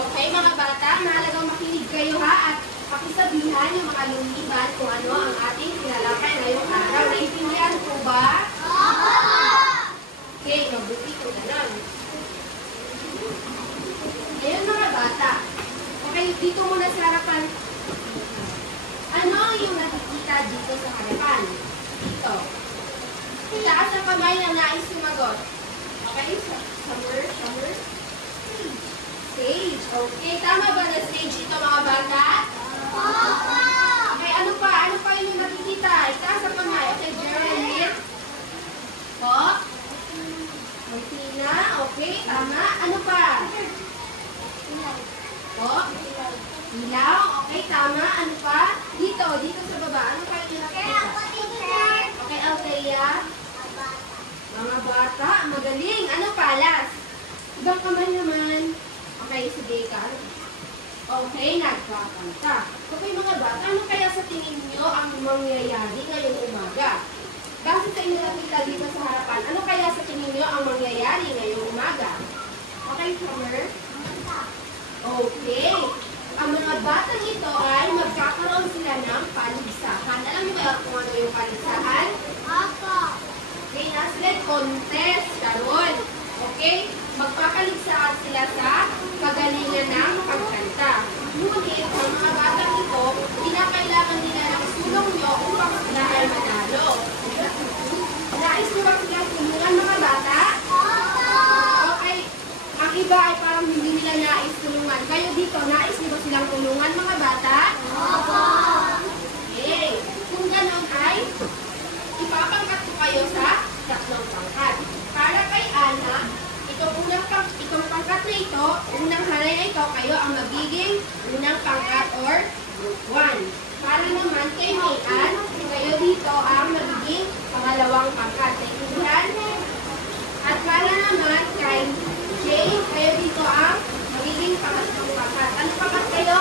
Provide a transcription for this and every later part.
Okay mga bata, mahalagang makinig kayo ha at pakisabihan yung mga lumiban kung ano ang ating tinalakay ngayong araw. Naintindihan po ba? Oo! Okay, mabuti ko na lang. Ayun mga bata, okay, dito muna sa harapan. Ano yung nakikita dito sa harapan? Dito. Itaas ang kamay na nais sumagot. Okay, summer. Stage. Okay, tama ba na stage ito mga bata? Oo! Okay, ano pa yung nakikita? Itaas ang kamay. Okay, Geraldine. Po? Martina. Okay, tama. Ano pa? Po? Ilaw. Okay, tama. Ano pa? Dito sa baba. Ano pa yung nakikita? Okay, Althea. Mga bata, magaling. Ano pa? Last. Ibang kamay naman. Okay, sige ka. Okay, nagkakanta. Okay mga bata, ano kaya sa tingin nyo ang mangyayari ngayong umaga? Base sa inyo nakita dito sa harapan, ano kaya sa tingin nyo ang mangyayari ngayong umaga? Okay, Summer? Okay. Ang mga batang ito ay magkakaroon sila ng paligsahan. Alam mo kaya kung ano yung paligsahan? Opo. Okay, nasled contest. Karon. Okay? Magpakaligsahan sila sa kagalingan ng pagkanta. Ngunit, ang mga batang ito, kinakailangan nila ng sulong nyo upang sila ay manalo. Nais nyo ba sila tulungan mga bata? Okay. Ang iba ay parang hindi nila nais tulungan. Kayo dito, nais niyo ba silang tulungan mga bata? Opo! Okay. Kung ganon ay, ipapangkat ko kayo sa tatlong pangkat. Para kay Ana, itong pangkat na ito, unang halay na ito, kayo ang magiging unang pangkat or group 1. Para naman kay Mayan, kayo dito ang magiging pangalawang pangkat. Naintindihan? At para naman kay Jay, kayo dito ang magiging pangatlong pangkat. Ano pangkat kayo?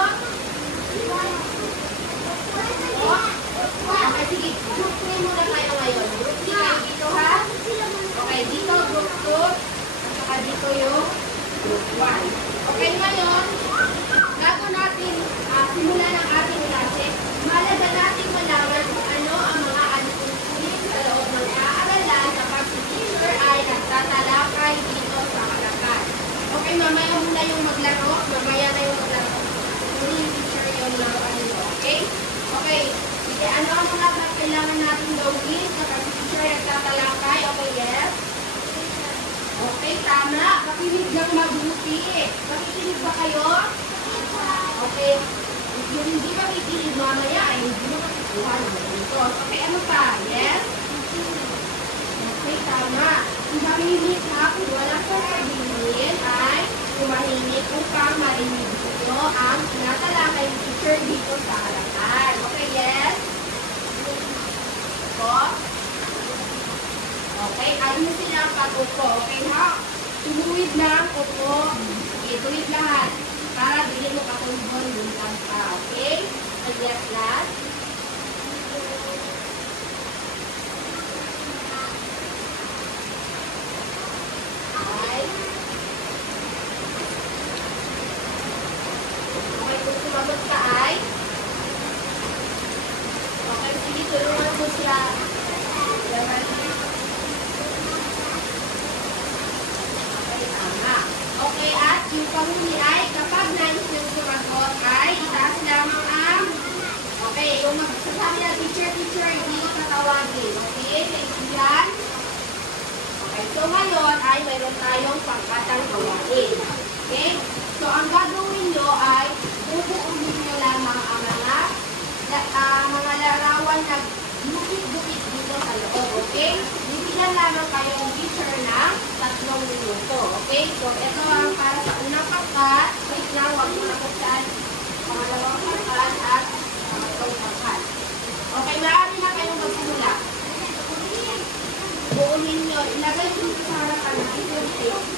Okay, sige. Group 3 muna kayo ngayon. Group 3 kayo dito, ha? Okay, dito group 2. At saka dito yung group 1. Okay, ngayon, bago natin simulan ang ating klase, mahalaga natin malaman kung ano ang mga alituntunin sa loob ng aaralan kapag si teacher ay nagtatalakay dito sa harapan. Okay, mamaya muna yung maglaro. Mamaya na yung maglaro. Hindi yung teacher yung laruan nyo. Okay? Okay. Sige, ano ang mga kailangan natin gawin kapag si teacher ay nagtatalakay? Okay, yes? Okay, tama. Pakinig ng mabuti. Pakikinig ba kayo? Okay. Yung hindi pakikinig mamaya ay hindi mo makikuha ng mabutos. Okay, ano pa? Yes? Okay, tama. Kung mahimik ha, kung wala sa sabihin ay tumahimik upang marinig nyo ang tinatalakay ng teacher dito sa harapan. Okay, yes? Okay, ayun sila ang pag-upo. Okay, ha? Tumuwid lang, upo. Okay, tuwid lahat. Para bilhin mo katulbon, buntag pa. Okay? And yes, last. Okay. Okay, kung sumagot ka ay. Okay, sige, tulungan mo siya. Okay, at yung panghuli ay kapag nais yung sumagot ay itaas lamang ang okay, yung magsasabi na teacher, hindi mo tatawagin. Okay, naintindihan? Okay, so ngayon ay mayroon tayong pangkatang gawain. Okay, so ang gagawin nyo ay bubuunin nyo lamang ang mga larawan na dukit-dukit dito sa loob. Okay, bibigyan lamang kayo ng teacher ng 3 minuto. Okay? So, ito ang para sa unang pangkat. Wait lang, huwag mo nakasaan. Pangalawang pangkat at pangatlong pangkat. Okay, maaari na kayong magsimula. Buunin nyo. Ilagay nyo sa harapan ng isang tape.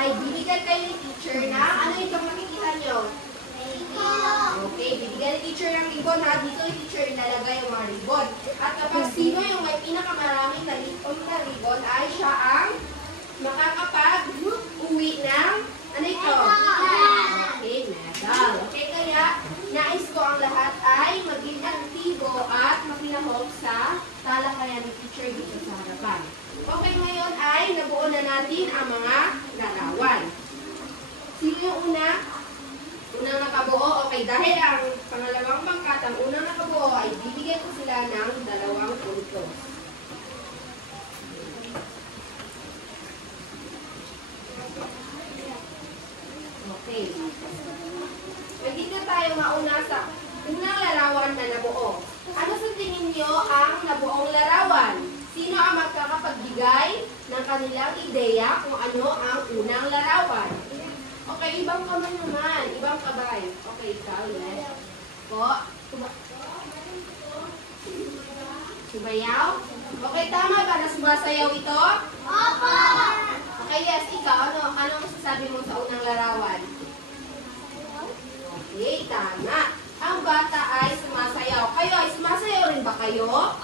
Ay bibigyan kayo ni teacher na, ano itong makikita nyo? Okay, bibigyan ni teacher ng ribbon ha. Dito ni teacher ilalagay yung mga ribbon. At kapag sino yung may pinakamaraming na ribbon ay siya ang makakapag-uwi ng ano ito? Okay, medal. Okay, kaya nais ko ang lahat ay maging aktibo at makinahog sa talakayan ni teacher dito sa harapan. Okay, ngayon ay nabuo na natin ang mga larawan. Sino yung una? Unang nakabuo. Okay, dahil ang pangalawang pangkat, ang unang nakabuo ay bibigyan ko sila ng 2 puntos. Okay. Magiging na tayo mauna sa unang larawan na nabuo. Ano sa tingin nyo ang nabuong larawan? Sino ang magkakapagbigay ng kanilang ideya kung ano ang unang larawan? Okay, ibang kamay naman. Ibang kabay. Okay, ikaw, yes. Po. Sumayaw? Okay, tama ba na sumasayaw ito? Opo! Okay, yes, ikaw. Ano masasabi mo sa unang larawan? Okay, tama. Ang bata ay sumasayaw. Kayo ay sumasayaw rin ba kayo? Opo!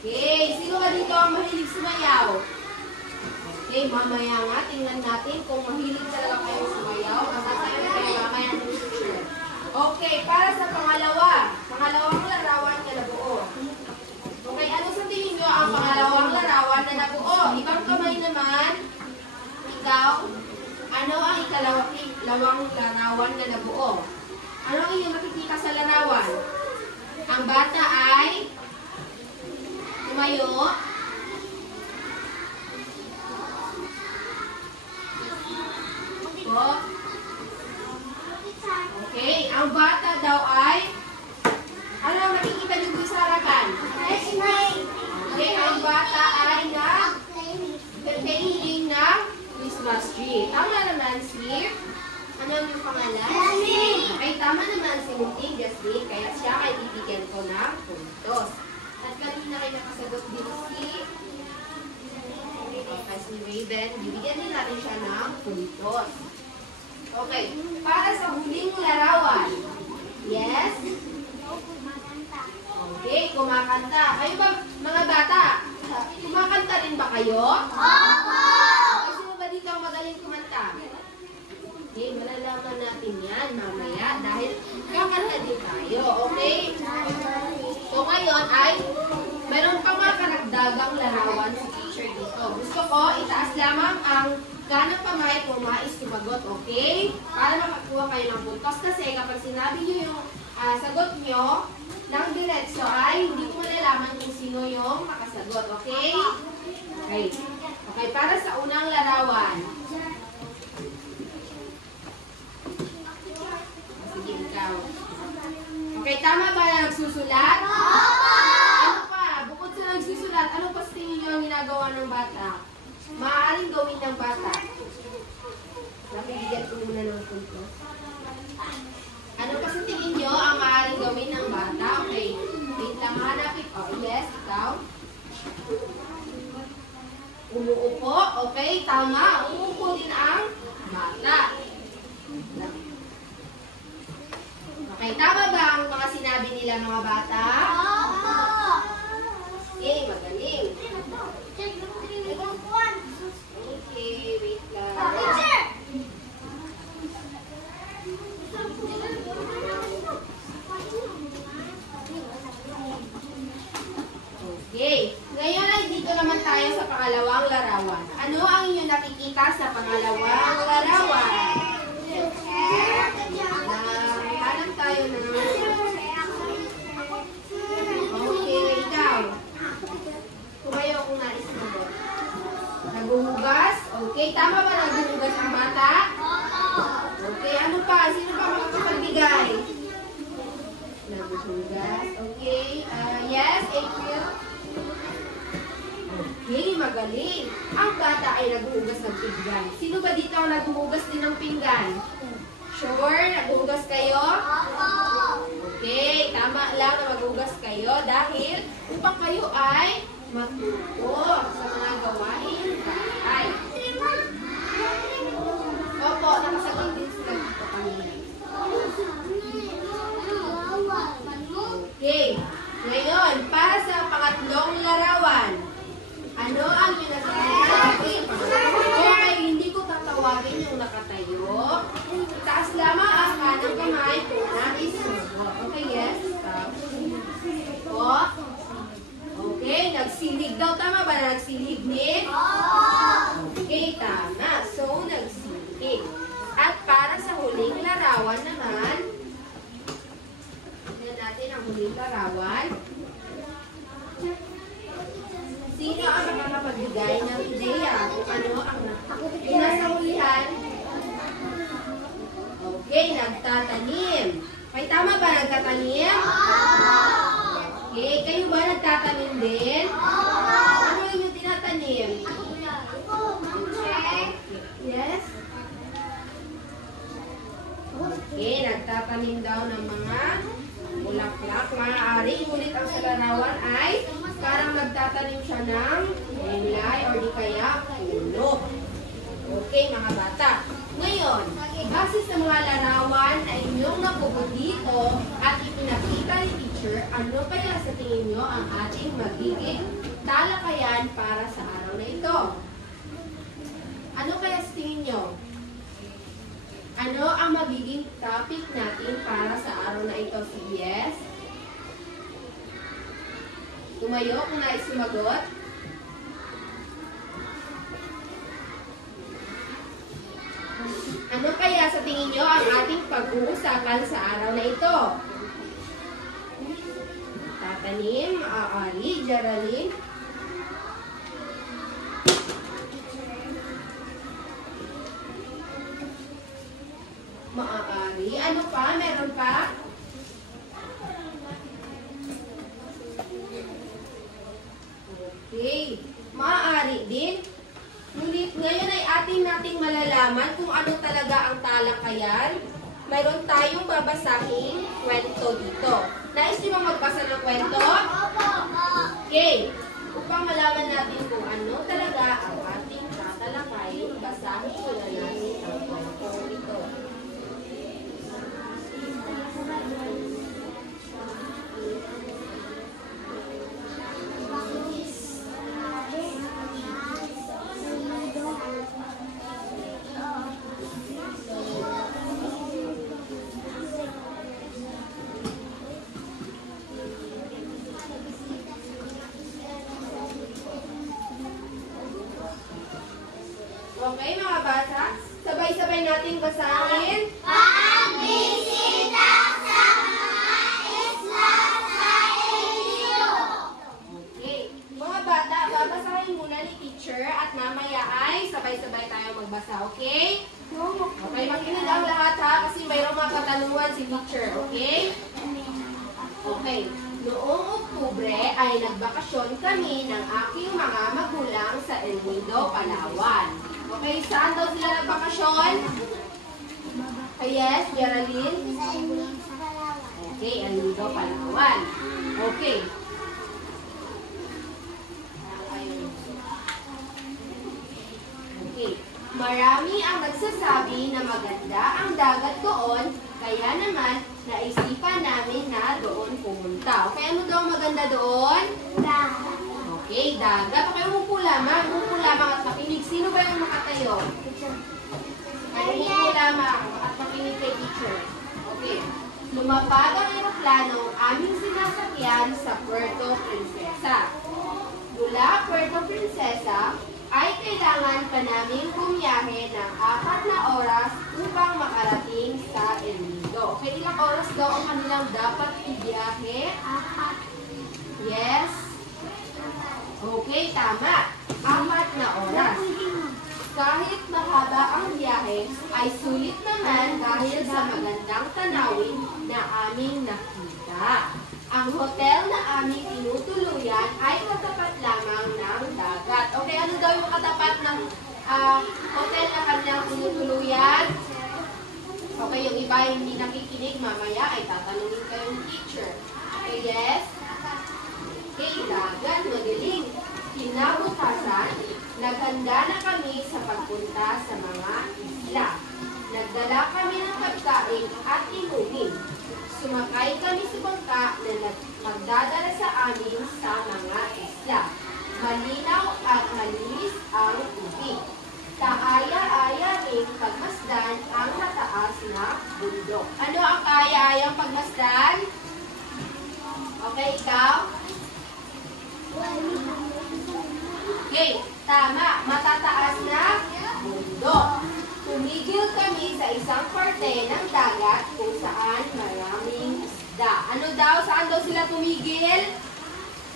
Okay, sino ba dito ang mahilig sumayaw? Okay, mamaya nga, tingnan natin kung mahilig talaga kayong sumayaw. Masasayaw na kayo mamaya ng teacher. Okay, para sa pangalawang larawan na nabuo. Okay, ano sa tingin nyo ang pangalawang larawan na nabuo? Ibang kamay naman. Ikaw, ano ang ikalawang larawan na nabuo? Ano ang inyong makikita sa larawan? Ang bata ay tumayo. Okay, ang bata daw ay ano ang makikita nyo doon sa harapan? Okay, ang bata ay nag-painting ng Christmas tree. Tama naman si ano ang yung pangalan? Ay, tama naman si Munting Jasmine, kaya siya ay bibigyan ko ng puntos. At kanina kayo nakasagot din si Raven, bibigyan din natin siya ng puntos. Okay, para sa huling larawan. Yes? Okay, kumakanta. Kayo ba, mga bata, kumakanta rin ba kayo? Opo! Sino ba dito ang magaling kumanta? Okay, malalaman natin yan mamaya dahil kakanta din tayo. Okay? So ngayon ay meron pa mga karagdagang larawan sa teacher dito. Gusto ko itaas lamang ang kanang kamay kung mais sumagot, okay? Para makakuha kayo ng puntos. Kasi kapag sinabi nyo yung sagot nyo ng diretso ay hindi ko malalaman kung sino yung makasagot, okay? Okay. Okay, para sa unang larawan. Sige, ikaw. Okay, tama ba na nagsusulat? Ano pa? Bukod sa nagsusulat, ano pa sa tingin nyo ang ginagawa ng bata? Maaaring gawin ng bata. Napibigyan ko muna ng punto. Ano pa sa tingin nyo ang maaaring gawin ng bata? Okay. Wait lang, hanapin. Oh, yes, ikaw. Umuupo. Okay, tama. Umuupo din ang bata. Okay, tama ba ang mga sinabi nila mga bata? Okay, magaling. Okay, wait lang. Okay. Ngayon ay dito naman tayo sa pangalawang larawan. Ano ang inyong nakikita sa pangalawang larawan? Hanap tayo ng... Okay, ikaw. Tumayo kung nais mo. Naguhugas? Okay, tama ba naguhugas ang bata? Okay, ano pa? Sino pa makakapagbigay? Naguhugas. Okay, yes, April? Okay, magaling. Ang bata ay naguhugas ng pinggan. Sino ba dito ang naguhugas din ng pinggan? Sure? Naguhugas kayo? Okay, tama lang na maghugas kayo dahil upang kayo ay matuto sa mga gawain bahay. Opo, nakasagot din sila dito. larawan naman. Tignan natin ang huling larawan. Sino ang makakapagbigay ng ideya kung ano ang nasa hulihan? Okay, nagtatanim. May tama ba nagtatanim? Okay, kayo ba nagtatanim din? Ano yung tinatanim? Yes? Okay, nagtatanim daw ng mga bulaklak. Maaari, ulit ang sa larawan ay parang nagtatanim siya ng gulay or di kaya puno. Okay, mga bata. Ngayon, base sa mga larawan na inyong nakuha dito at ipinakita ni teacher, ano kaya sa tingin nyo ang ating magiging talakayan para sa araw na ito? Ano kaya sa tingin nyo? Ano ang magiging topic natin para sa araw na ito? Sige, yes? Tumayo kung nais sumagot. Ano kaya sa tingin nyo ang ating pag-uusapan sa araw na ito? Tatanim, Ari, Geraldine. Maaari. Ano pa? Meron pa? Okay. Maaari din. Ngunit ngayon ay nating malalaman kung ano talaga ang talakayan. Mayroon tayong babasahing kwento dito. Nais niyo bang magbasa ng kwento? Okay. Upang malaman natin kung ano talaga ang ating tatalakayin, basahin muna natin ang kwento ito. Okay, mga bata, sabay-sabay natin basahin. Pagbisita sa mga isla sa Eligyo. Okay, mga bata, babasahin muna ni teacher at mamaya ay sabay-sabay tayo magbasa, okay? Okay, makinig ang lahat ha, kasi mayroong mga katanungan si teacher, okay? Okay, noong Oktubre ay nagbakasyon kami ng aking mga magulang sa El Nido, Palawan. Okay, saan daw sila nagbakasyon? Yes, Geraldine? Okay, El Nido, Palawan. Okay. Okay. Marami ang nagsasabi na maganda ang dagat doon, kaya naman naisipan namin na doon pumunta. Okay, ano daw maganda doon? Dagat. Okay, dagat. Okay, umupo lamang at makinig. Sino ba yung makatayo? Umupo lamang at makinig kay teacher. Okay. Lumapag ang aeroplano aming sinasakyan sa Puerto Princesa. Mula Puerto Princesa ay kailangan pa namin bumiyahe ng 4 na oras upang makarating sa El Nido. Okay, ilang oras daw ang kanilang dapat ibiyahe? 4. Yes? Okay, tama. 4 na oras. Kahit mahaba ang biyahe, ay sulit naman dahil sa magandang tanawin na aming nakita. Ang hotel na aming tinutuluyan ay katapat lamang ng dagat. Okay, ano daw yung katapat ng hotel na kanyang tinutuluyan? Okay, yung iba hindi nakikinig, mamaya ay tatanungin kayo ng teacher. Okay, yes? Okay, dagat, magaling. Kinabukasan, naghanda na kami sa pagpunta sa mga isla. Nagdala kami ng pagkain at inumin. Sumakay kami sa bangka na magdadala sa amin sa mga isla. Malinaw at malinis ang tubig. Kaaya-aya rin pagmasdan ang mataas na bundok. Ano ang kaaya-ayang pagmasdan? Okay, ikaw? Okay, tama. Matataas na bundok. Tumigil kami sa isang parte ng dagat kung saan maraming isda. Ano daw? Saan daw sila tumigil?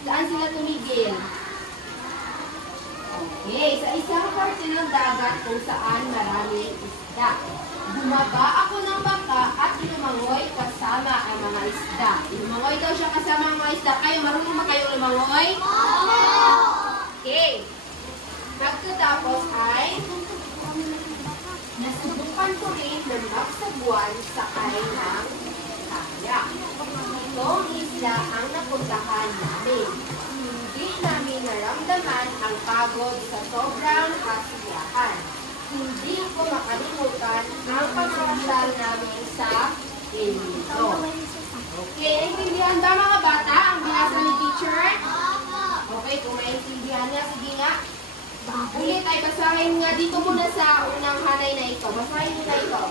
Saan sila tumigil? Okay, sa isang parte ng dagat kung saan maraming isda. Bumaba ako ng bangka at lumangoy kasama ang mga isda. Lumangoy daw siya kasama ang mga isda. Kayo, marunong ba kayong lumangoy? Okay. Pagkatapos ay nasubukan ko rin na magsagwan sakay ng kayak. Itong isla ang napuntahan namin. Hindi namin naramdaman ang pagod sa sobrang kasiyahan. Hindi ko makalimutan ang pagkakasal namin sa Enito. Okay, naintindihan ba mga bata ang binasa ni teacher? Okay, kung naintindihan niya, sige nga. Ulit ay basahin nga dito muna sa unang hanay na ito. Basahin nyo na ito.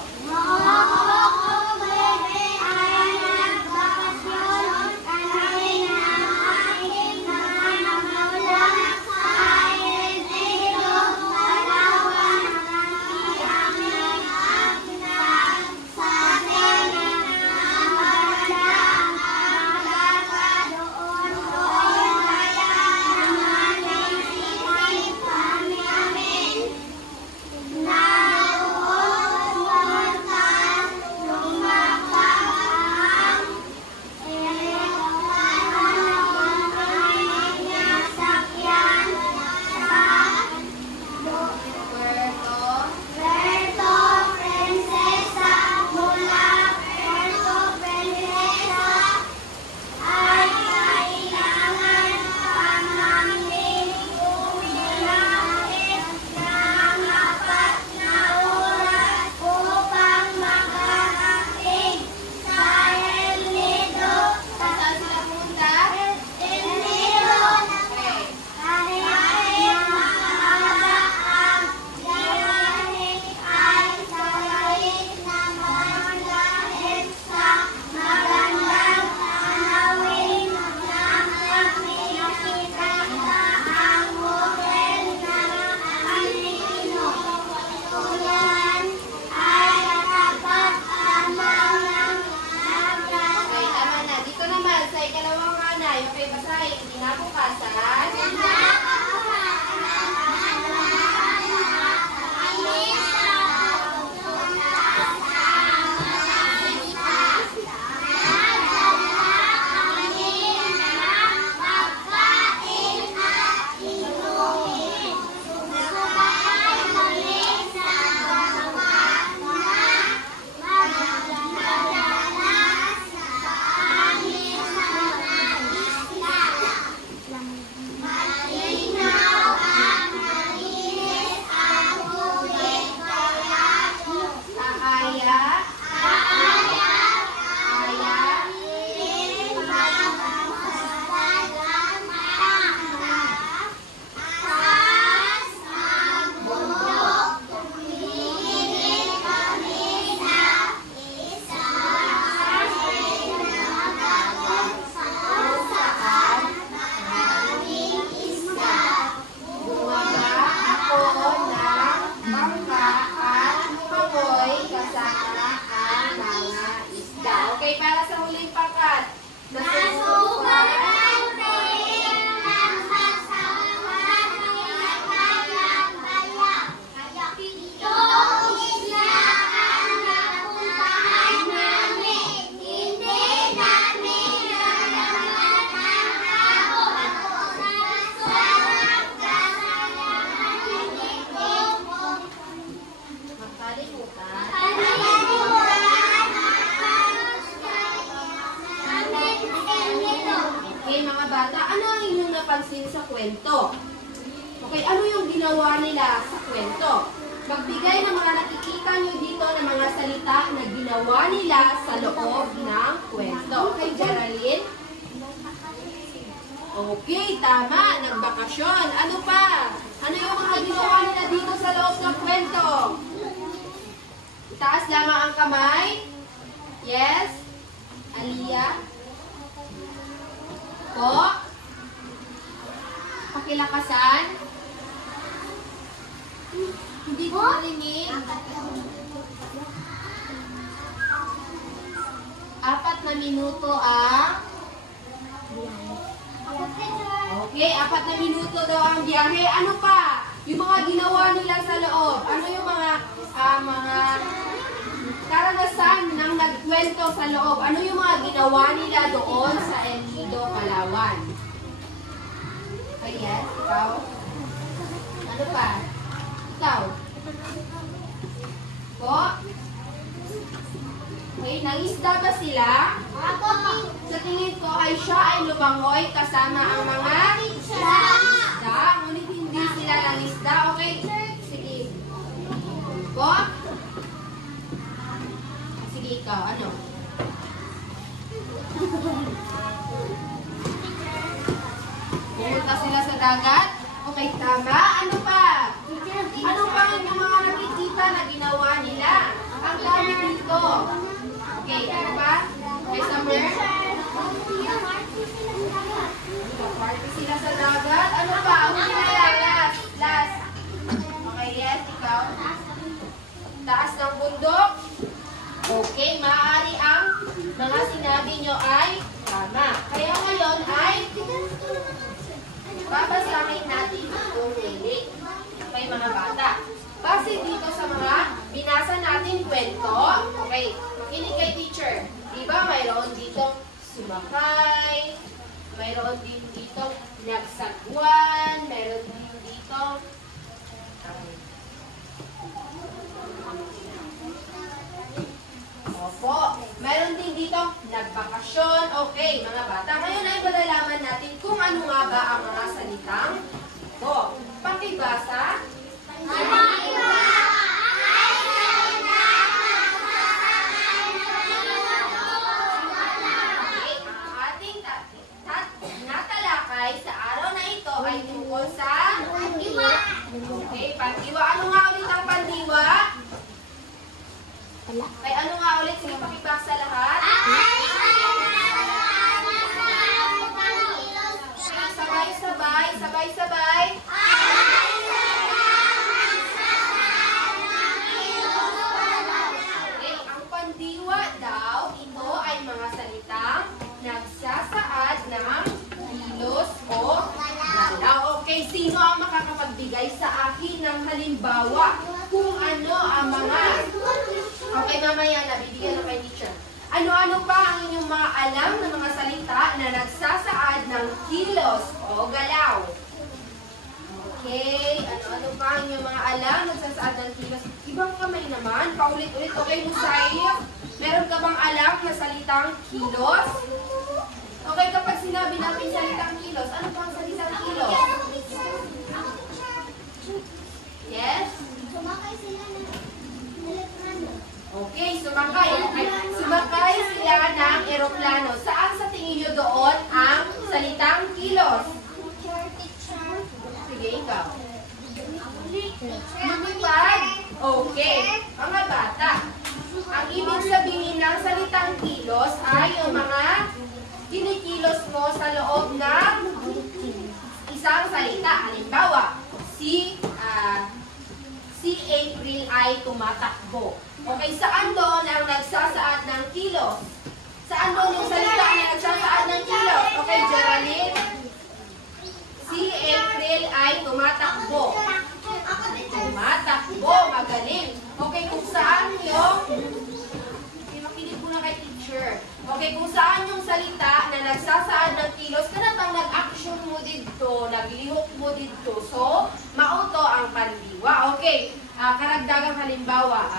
napansin sa kwento. Okay, ano yung ginawa nila sa kwento? Magbigay ng mga nakikita nyo dito ng mga salita na ginawa nila sa loob ng kwento. Okay, Geraldine? Okay, tama. Nagbakasyon. Ano pa? Ano yung mga ginawa nila dito sa loob ng kwento? Itaas lamang ang kamay. Yes? Aliyah? Po? Pakilakasan? Hindi ko marinig. minuto ang... Okay, 4 na minuto daw ang biyahe. Ano pa? Yung mga ginawa nila sa loob. Ano yung mga karanasan ng nagkwento sa loob? Ano yung mga ginawa nila doon sa El Nido, Palawan? Okay, yes, ikaw? Ano pa? Ikaw? Po? Okay, nangisda ba sila? Sa tingin ko ay siya ay lumangoy kasama ang mga isda. Ngunit hindi sila nangisda. Okay, sige. Po? Sige, ikaw. Ano? Pumunta sila sa dagat? Okay, tama. Ano pa? Ano pa yung mga nakikita na ginawa nila? Ang dami dito. Okay, ano pa? Okay, summer? Party sila sa dagat. Ano pa? Last. Okay, yes, ikaw. Taas ng bundok. Okay, maaari ang mga sinabi nyo ay tama. Kaya ngayon ay babasahin natin itong hilig. Okay, mga bata. Base dito sa mga binasa natin kwento. Okay, makinig kay teacher. Diba mayroon dito sumakay, mayroon din dito nagsagwan, mayroon din dito opo, mayroon din dito nagbakasyon. Okay, mga bata. Ngayon ay malalaman natin kung ano nga ba ang mga salitang ito. Pakibasa. Sa araw na ito ay tungkol sa pandiwa. Okay, pandiwa. Ano nga ulit ang pandiwa? Ay, ano nga ulit? Sige, pakibasa lahat. Sabay-sabay. Okay, ang pandiwa daw, ito ay mga salitang nagsasaad ng kilos o galaw. Okay, sino ang makakapagbigay sa akin ng halimbawa kung ano ang mga... Okay, mamaya na, bibigyan na kay teacher. Ano-ano pa ang inyong mga alam na mga salita na nagsasaad ng kilos o galaw? Okay, ano-ano pa ang inyong mga alam na nagsasaad ng kilos? Ibang kamay naman, paulit-ulit. Okay, Musaif, meron ka bang alam na salitang kilos? Okay, kapag sinabi natin salitang kilos, ano pa ang salitang kilos? Yes? Sumakay sila ng eroplano. Okay, sumakay. Sumakay sila ng eroplano. Saan sa tingin nyo doon ang salitang kilos? Teacher. Sige, ikaw. Lumipad. Okay. Mga bata, ang ibig sabihin ng salitang kilos ay yung mga kinikilos mo sa loob ng isang salita. Halimbawa, si April ay tumatakbo. Okay, saan doon ang nagsasaad ng kilos? Saan doon yung salita na nagsasaad ng kilos? Okay, Geraldine. Si April ay tumatakbo. Tumatakbo, magaling. Okay, kung saan yung... makinig muna kay teacher. Okay, kung saan yung salita na nagsasaad ng kilos, kanatang nag-action mo dito, naglihok mo dito. So, mauto ang pandiwa. Okay, karagdagang halimbawa,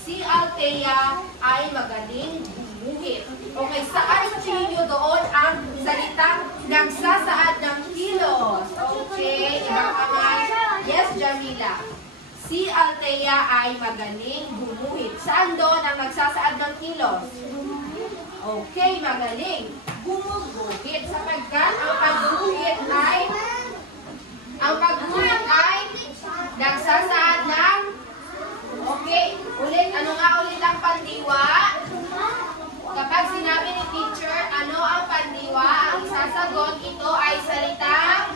si Althea ay magaling gumuhit. Okay, saan sa tingin nyo doon ang salitang nagsasaad ng kilos? Okay, ibang kamay. Yes, Jamila. Si Althea ay magaling gumuhit. Saan doon ang nagsasaad ng kilos? Okay, magaling. Gumuguhit. Sapagkat ang pagguhit ay nagsasaad ng... Okay, ulit. Ano nga ulit ang pandiwa? Kapag sinabi ni teacher, ano ang pandiwa? Ang isasagot, ito ay salitang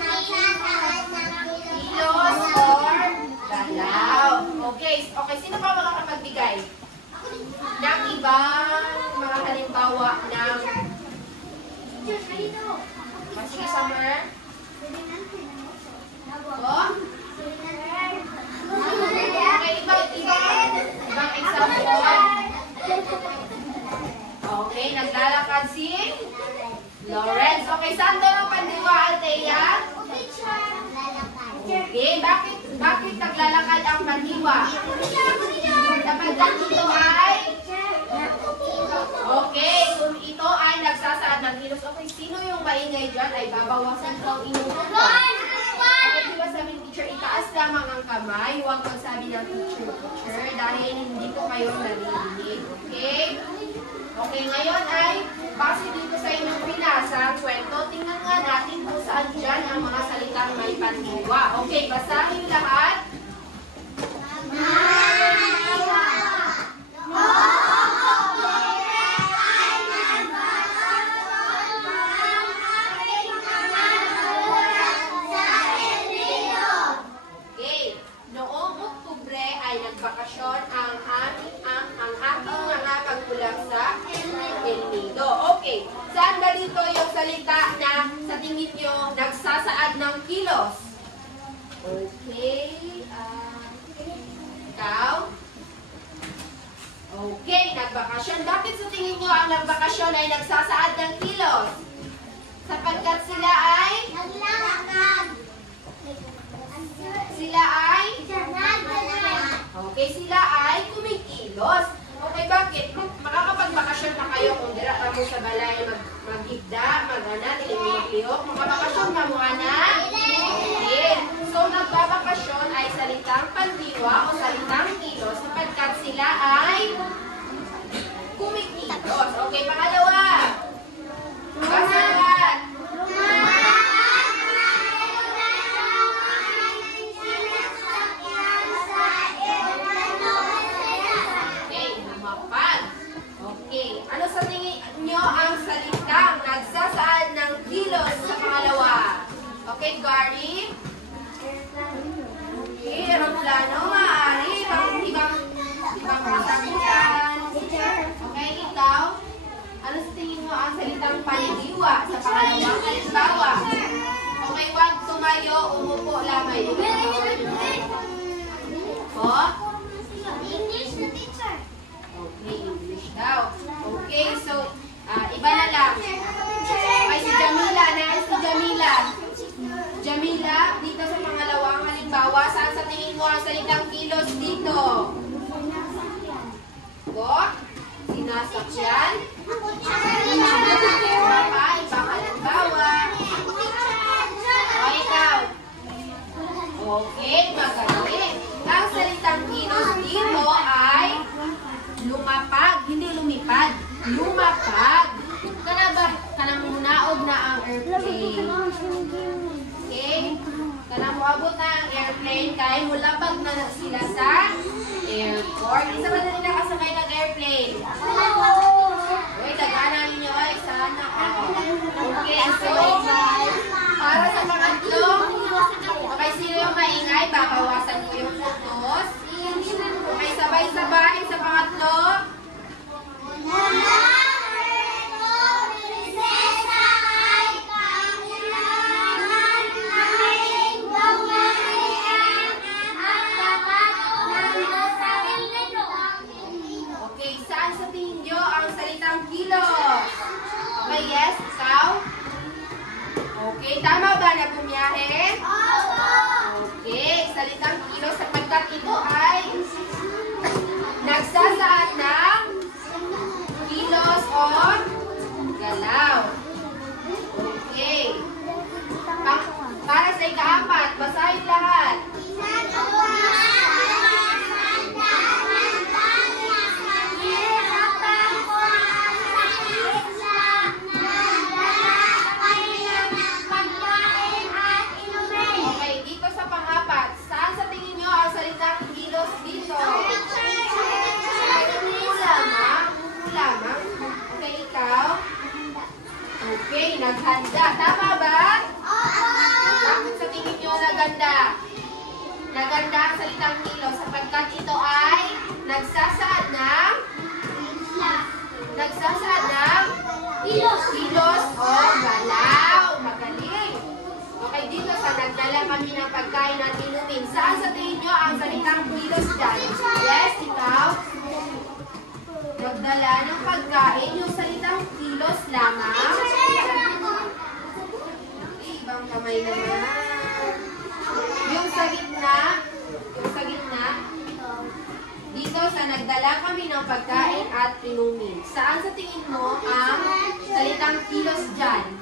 kilos or galaw. Okay, sino pa makakapagbigay ng ibang halimbawa ng... Sige, Summer. Oh? Okay, ibang example. Okay, naglalakad si Lawrence. Okay, saan doon ang pandiwa, Althea? Okay, bakit naglalakad ang pandiwa? Sapagkat ito ay... Okay, kung ito ay nagsasaad ng kilos. Okay, sino yung maingay dyan ay babawasan ko ang inyong tutok. Okay, diba sabi ng teacher, itaas lamang ang kamay. Huwag magsabi ng teacher, dahil hindi ko kayo narinig. Okay? Okay, ngayon ay base dito sa inyong pinasang kwento, tingnan nga natin kung saan dyan ang mga salitang may pandiwa. Okay, basahin lahat. Nagbakasyon ang aking mga kagulang sa El Nido. Okay. Saan ba dito yung salita na sa tingin nyo nagsasaad ng kilos? Okay. Ikaw? Okay. Nagbakasyon. Bakit sa tingin nyo ang nagbakasyon ay nagsasaad ng kilos? Sapagkat sila ay? Okay, sila ay kumikilos. Okay, bakit? Makakapagbakasyon na kayo kung dira ka mo sa balay maghigda, magana, dili mo maglihok. Makabakasyon na mo, ana? Okay. So, nagbabakasyon ay salitang pandiwa o salitang kilos sapagkat sila ay kumikilos. Okay, pangalawa. Basa lahat. Ano sa tingin nyo ang salitang nagsasaad ng kilos sa pangalawa? Okay, Gary? Okay, aeroplano, maaari. Ibang kasagutan. Okay, ikaw? Ano sa tingin mo ang salitang pandiwa sa pangalawang halimbawa? Okay, wag tumayo, umupo lamay. Oh? English na teacher. Okay, English daw. Okay, so, iba na lang. Ay, si Jamila. Si Jamila. Jamila, dito sa pangalawang halimbawa, saan sa tingin mo ang salitang kilos dito? Go? Sinasakyan? Mapa, ibang halimbawa. O, ikaw. Okay, magaling. Ang salitang kilos dito ay lumapag, hindi lumipad. Lumapag. Kanang munaog na ang airplane. Okay? Kanang muabot na ang airplane kaya mulapag na sila sa airport. Isa ba na nila kasakay ng airplane? Uy, tagana ninyo ay sana. Okay, so para sa pangatlo, okay, sino yung maingay? Babawasan ko yung photos. Okay, sabay-sabay sa pangatlo. Okay, saan sa tingin nyo ang salitang kilos? Okay, yes, ikaw? Okay, tama ba na bumiyahe? Okay, salitang kilos sapagkat ito ay nagsasaad ng kilos o galaw. Okay. Para sa ika-4, basahin lahat. Okay, dito sa pang-4, saan sa tingin nyo ang salitang kilos dito? Lamang. Okay, ikaw? Okay, naghanda. Tama ba? Bakit sa tingin nyo naganda? ang salitang kilos dyan? Yes, ikaw? Nagdala ng pagkain, yung salitang kilos lamang. Ibang kamay naman. Yung sa gitna, dito sa nagdala kami ng pagkain at inumin. Saan sa tingin mo ang salitang kilos dyan?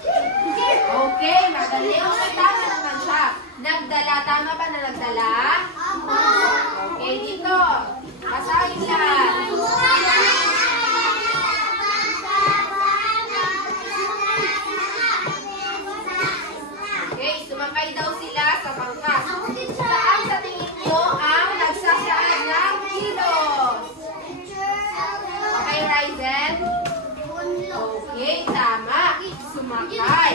Okay, magaling. Okay, tama naman siya. Nagdala, tama ba na nagdala? Okay, dito. Basahin lang. Okay, sumakay daw sila sa bangkas. Saan sa tingin mo ang nagsasaad ng kilos? Okay, Ryzen? Okay, tama. Sumakay.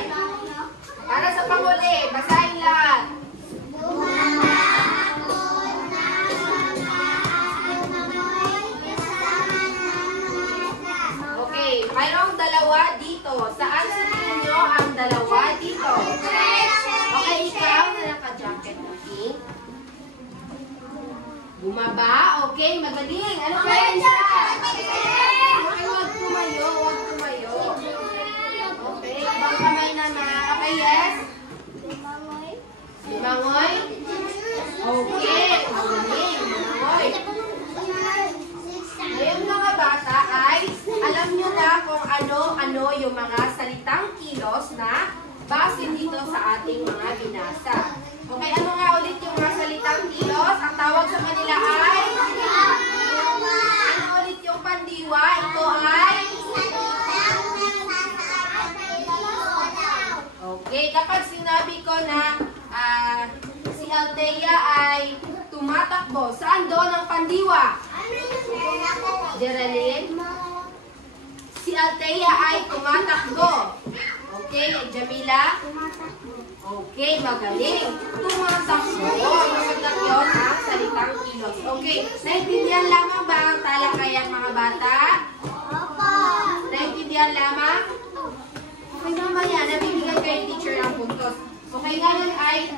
Para sa panguli, basahin lang. Okay, mayroong dalawa dito. Saan sa tingin nyo ang dalawa dito? Okay, ikaw na naka-jacket na pink. Bumaba. Okay, magaling. Ano kaya isa? Okay, huwag tumayo. Huwag tumayo. Okay, ibang kamay naman. Okay, yes? Limangoy? Okay, magaling. Limangoy. Ngayon mga bata ay alam nyo na kung ano-ano yung mga salitang kilos na base dito sa ating mga binasa. Okay, ano nga ulit yung mga salitang kilos? Ang tawag sa kanila ay? Ano ulit yung pandiwa? Ito ay? Okay, kapag sinabi ko na si Althea ay tumatakbo, saan doon ang pandiwa? Geraldine? Si Althea ay tumatakbo. Okay, Jamila? Okay, magaling. Tumatakbo. Masagot yun ang salitang kilos. Okay, naintindihan lamang ba ang talakayan mga bata? Naintindihan lamang? Okay, mamaya, nabibigyan kayo teacher ng puntos. Okay, ngayon ay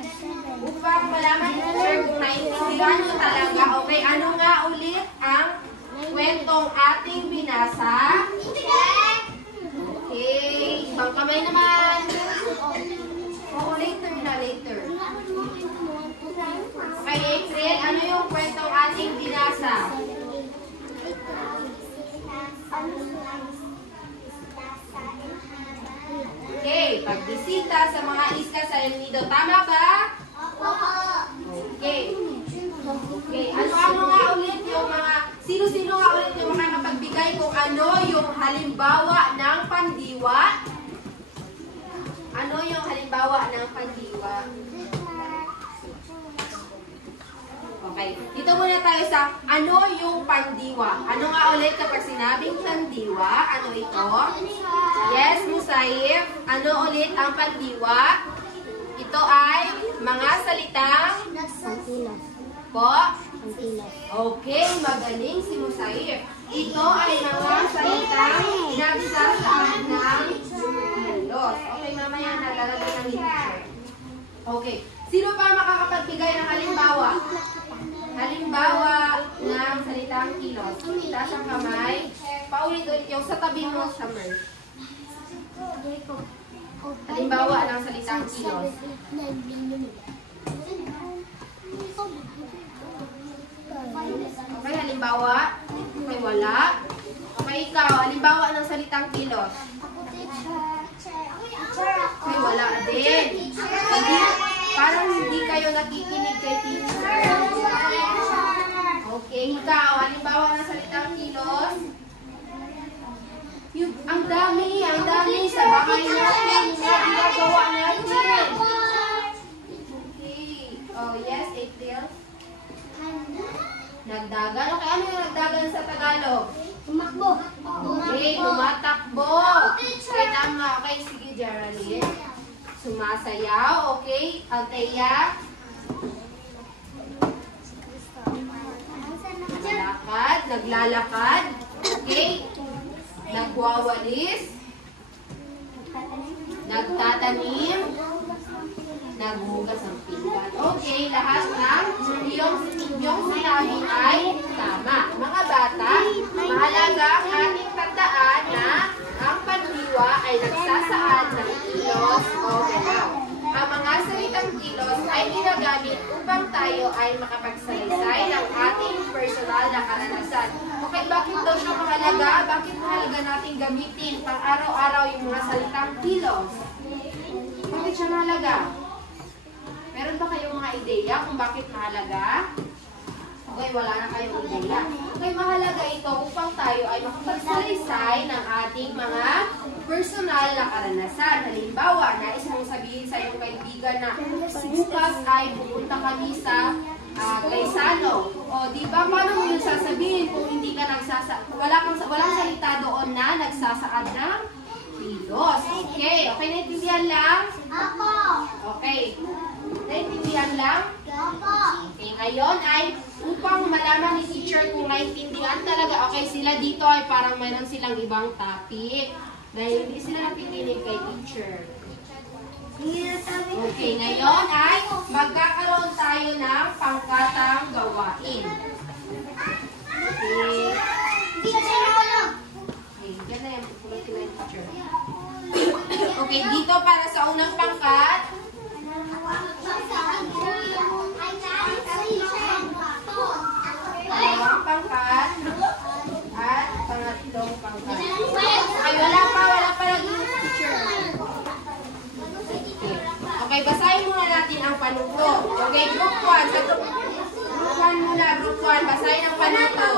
upang malaman teacher kung naintindihan nyo talaga. Okay, ano nga ulit ang kwentong ating binasa? Okay, ibang kamay naman. Oo, later na, later. Okay, April, ano yung kwentong ating binasa? Okay, pagbisita sa mga isla sa El Nido. Tama ba? Okay. Okay, ano nga ulit yung mga, sino-sino nga ulit yung makakapagbigay kung ano yung halimbawa ng pandiwa? Ano yung halimbawa ng pandiwa? Okay, dito muna tayo sa ano yung pandiwa. Ano nga ulit kapag sinabing pandiwa? Ano ito? Yes, Musaif. Ano ulit ang pandiwa? Ito ay mga salitang po? Okay, magaling si Musaif. Ito ay mga salitang nagsasaad ng kilos. Okay, mamaya nalalagay ng teacher. Okay, sino pa makakapagbigay ng halimbawa? Halimbawa ng salitang kilos. Itaas ang kamay. Paulit-ulit yung sa tabi mo, Summer. Halimbawa ng salitang kilos. Okay, halimbawa. Okay, wala. Okay, ikaw. Halimbawa ng salitang kilos. Okay, wala din. Hindi, parang hindi kayo nakikinig kay teacher. Okay, ikaw. Halimbawa ng salitang kilos. Ang dami sa bahay natin na ginagawa natin. Okay. Oh, yes, April. Nagdagan. Okay, ano yung nagdagan sa Tagalog? Tumakbo. Okay, tumatakbo. Okay, tama. Okay, sige, Geraldine. Sumasayaw. Okay, Althea. Naglalakad. Okay. Nagwawalis. Nagtatanim. naghuhugas ng pinggan. Okay, lahat ng inyong sinabi ay tama. Mga bata, mahalaga ang ating tandaan na ang pandiwa ay nagsasaad ng kilos o galaw. Ang mga salitang kilos ay ginagamit upang tayo ay makapagsalaysay ng ating personal na karanasan. Okay, bakit daw siya mahalaga? Bakit mahalaga natin gamitin pang araw-araw yung mga salitang kilos? Bakit siya mahalaga? Meron ba kayong mga ideya kung bakit mahalaga? Okay, wala na kayong ideya. Okay, mahalaga ito upang tayo ay makapagsalaysay ng ating mga personal na karanasan. Halimbawa, nais mong sabihin sa iyong kaibigan na bukas ay pupunta kami sa Gaisano. O, di ba, paano mo yung sasabihin kung hindi ka walang salita doon na nagsasaad ng kilos? Okay, okay, naintindihan lang? Ako. Okay, naintindihan lang? Ako. Okay, ngayon ay upang malaman ni teacher kung naintindihan talaga. Okay, sila dito ay parang mayroon silang ibang topic dahil hindi sila nakikinig kay teacher. Okay, ngayon ay magkakaroon tayo ng pangkatang gawain. Okay. Okay, yan na yan. Pupulat sila yung teacher. Okay, dito para sa unang pangkat. Dalawang pangkat at pangatlong pangkat. Okay, wala pa naging teacher. Okay, basahin muna natin ang panuto. Okay, group 1. Sa group 1 muna, group 1. Basahin ang panuto.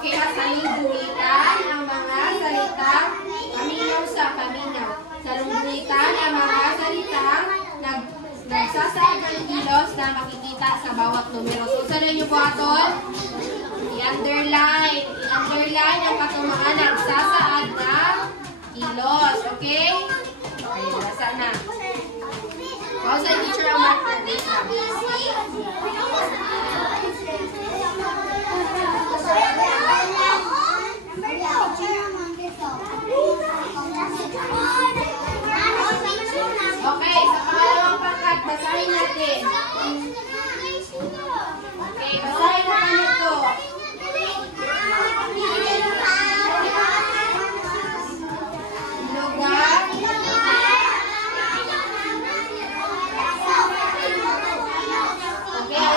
Okay, salunggulitan ang mga salitang paminaw sa paminaw. Salunggulitan ang mga salitang nagsasaad ng kilos na makikita sa bawat numero. So, saan nyo buhaton? I-underline. I-underline ang patumaan ng nagsasaad ng kilos. Okay? Okay, nasa na. Pause sa teacher ang marker. Wait lang. Okay, sa pangalawang pangkat, basahin natin. Okay, basahin natin ito. Lugar. Okay,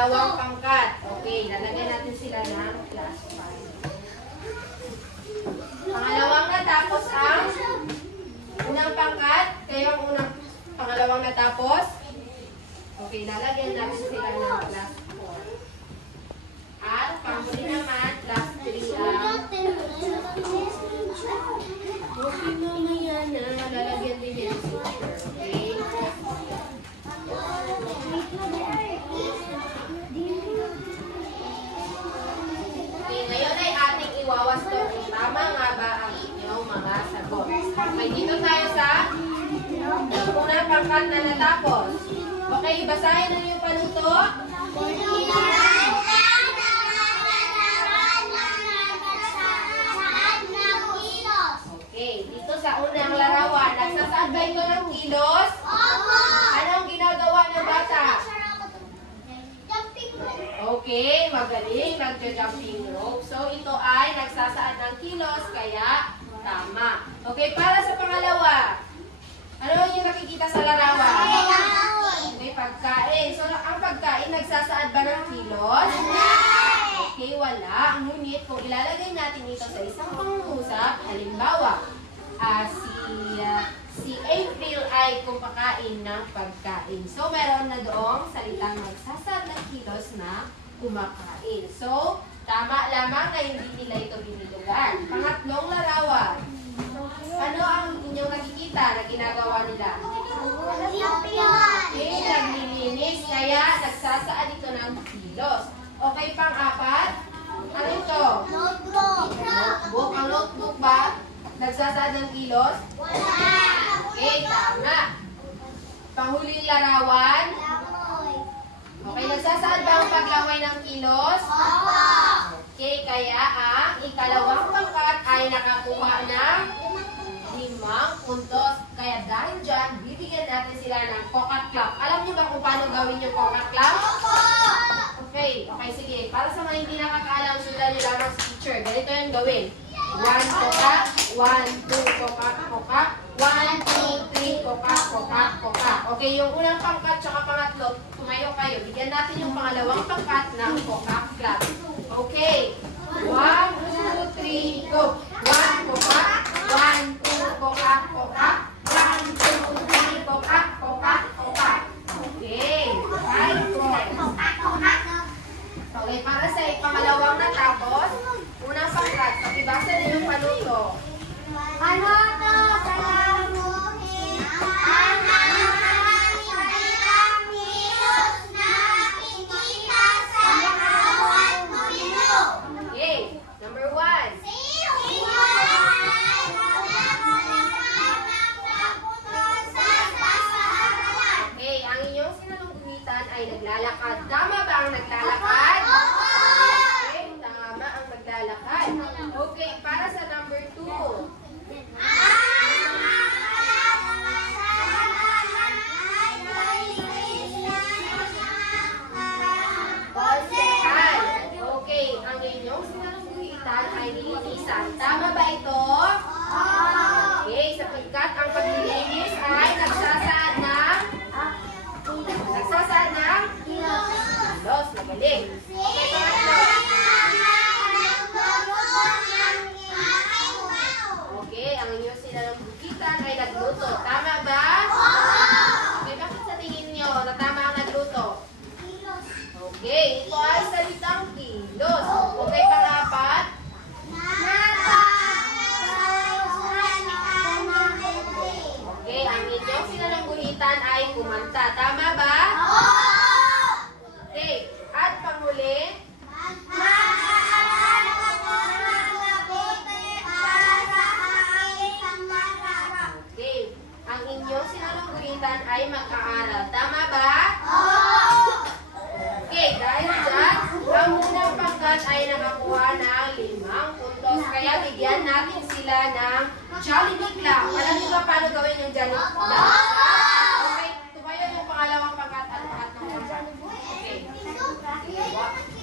Pangalawang pangkat. Okay, lalagyan natin sila ng plus 5. Pangalawang natapos ang unang pangkat. Kayo ang pangalawang natapos. Okay, lalagyan natin sila ng plus 4. At panghuli naman, plus 3 ang... Okay, mamaya na. Lalagyan din yan super. Okay? Okay, ngayon ay ating iwawas to kung tama nga ba ang inyong mga sagot. Okay, dito tayo sa unang pangkat na natapos. Okay, basahin na yung panuto. Okay, dito sa unang larawan, nagsasaad ba ito ng kilos? Anong ginagawa ng bata? Okay, magaling. Nagja-jumping rope. So, ito ay nagsasaad ng kilos, kaya tama. Okay, para sa pangalawa. Ano yung nakikita sa larawan? Okay, pagkain. So, ang pagkain, nagsasaad ba ng kilos? Okay, wala. Ngunit, kung ilalagay natin ito sa isang pangungusap, halimbawa, si April ay kumakain ng pagkain. So, meron na doong salitang magsasaad ng kilos na kumakain. So, tama lamang na hindi nila ito binilugan. Pangatlong larawan. Ano ang inyong nakikita na ginagawa nila? Okay, naglilinis, kaya nagsasaad ito ng kilos. Okay, pang-apat. Ano ito? Notebook. Ang notebook ba nagsasaad ng kilos? Okay, tama. Panghuling larawan. Okay, nagsasaad ba ang paglaway ng kilos? Okay, kaya ang ikalawang pangkat ay nakakuha ng 5 puntos. Kaya dahil dyan, bibigyan natin sila ng coca clap. Alam niyo ba kung paano gawin yung coca clap? Okay, sige. Para sa mga hindi nakakaalam, sundan nyo lamang sa teacher. Ganito yung gawin. 1 coca, 1, 2 coca, coca, 1, 2, 3 coca, coca, coca. Okay, yung unang pangkat tsaka pangatlo, tumayo kayo. Bigyan natin yung pangalawang pangkat ng coca clap. Okay. 1, 2, 3, go! 1 coca, 1, 2 coca, coca, 1, 2, 3 coca, coca, coca. Okay. 5 points. Okay, para sa pangalawang natapos, unang pangkat, pakibasa niyo yung panuto. Okay, number 1. Okay, ang inyong sinalungguhitan ay naglalakad. Tama ba ang naglalakad? Okay, tama ang naglalakad. Okay, para sa number 2. Okay, ang inyong sinalungguhitan ay nilinisan. Tama ba ito? Okay, sapagkat ang paglilinis ay nagsasaad ng kilos. Magaling. Okay, pangatlo. Okay, ang inyong sinalungguhitan ay nagluto. Tama ba? Okay, bakit sa tingin nyo na tama ang nagluto? Okay, ito ay salitang kilos. Okay, pang-apat. Okay, ang inyong sinalungguhitan ay kumanta. Tama ba? Okay, at panghuli. Okay, ang inyong sinalungguhitan ay mag-aaral. Tama ba? Okay, dahil dyan, ang unang pangkat ay nakakuha ng 5 puntos. Kaya bigyan natin sila ng Jollibee Clap. Alam niyo ba paano gawin yung Jollibee Clap? Okay, tumayo yung pangalawang pangkat at pangatlong pangkat. Okay.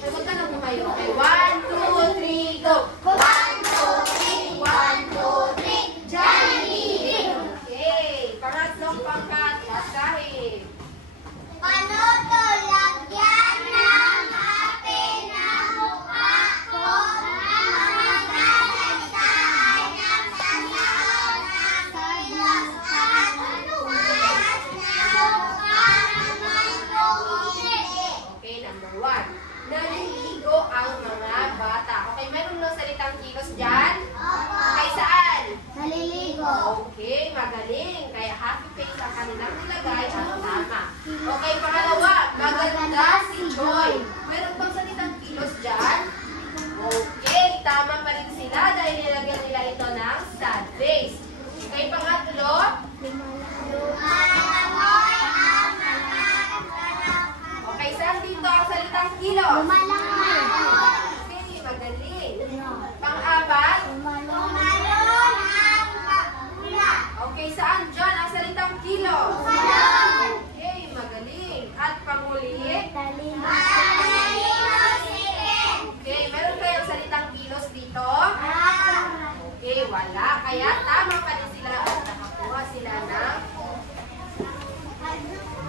Huwag ka na tumayo. Okay, 1, 2, 3, go! 1, 2, 3, 1, 2, 3, Jollibee! Okay, pangatlong pangkat, basahin. Paano to lagyan na kilos? Lumalaki. Okay, magaling. Pang-apat? Tumalon ang ulan. Okay, saan dyan ang salitang kilos? Tumalon. Okay, magaling. At panghuli? Okay, meron kayong salitang kilos dito? Okay, wala. Kaya tama pa rin sila at nakakuha sila ng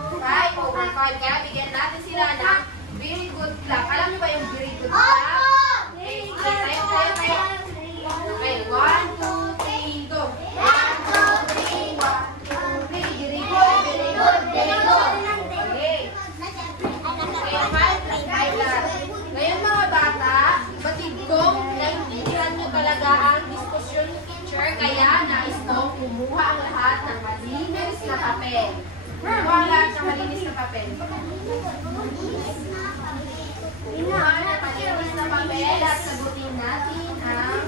5 over 5. Kaya bigyan natin sila ng very good clap. Alam niyo ba yung very good clap? Okay, tayo. Okay, 1, 2, 3, go. 1, 2, 3, 1, 2, 3. Very good, very good, very good. Okay. Okay, 5 lang. Ngayon mga bata, batid kong naiintindihan nyo talaga ang diskusyon ni teacher, kaya nais kong kumuha ang lahat ng malinis na papel. Kumuha ang lahat ng malinis na papel. Kumuha ng malinis na papel at sagutin natin ang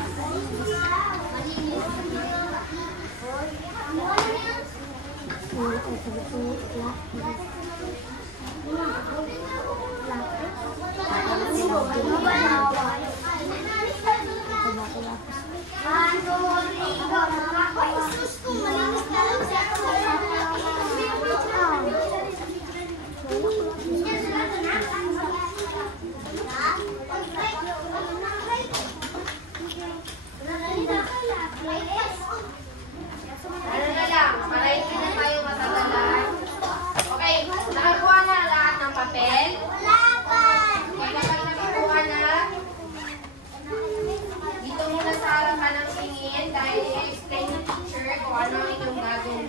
ano na lang, para hindi na tayo matagalan. Okay, nakakuha na ang lahat ng papel. Okay, kapag nakakuha na, dito muna sa harapan ng tingin dahil i-explain ng teacher kung ano ang inyong gagawin.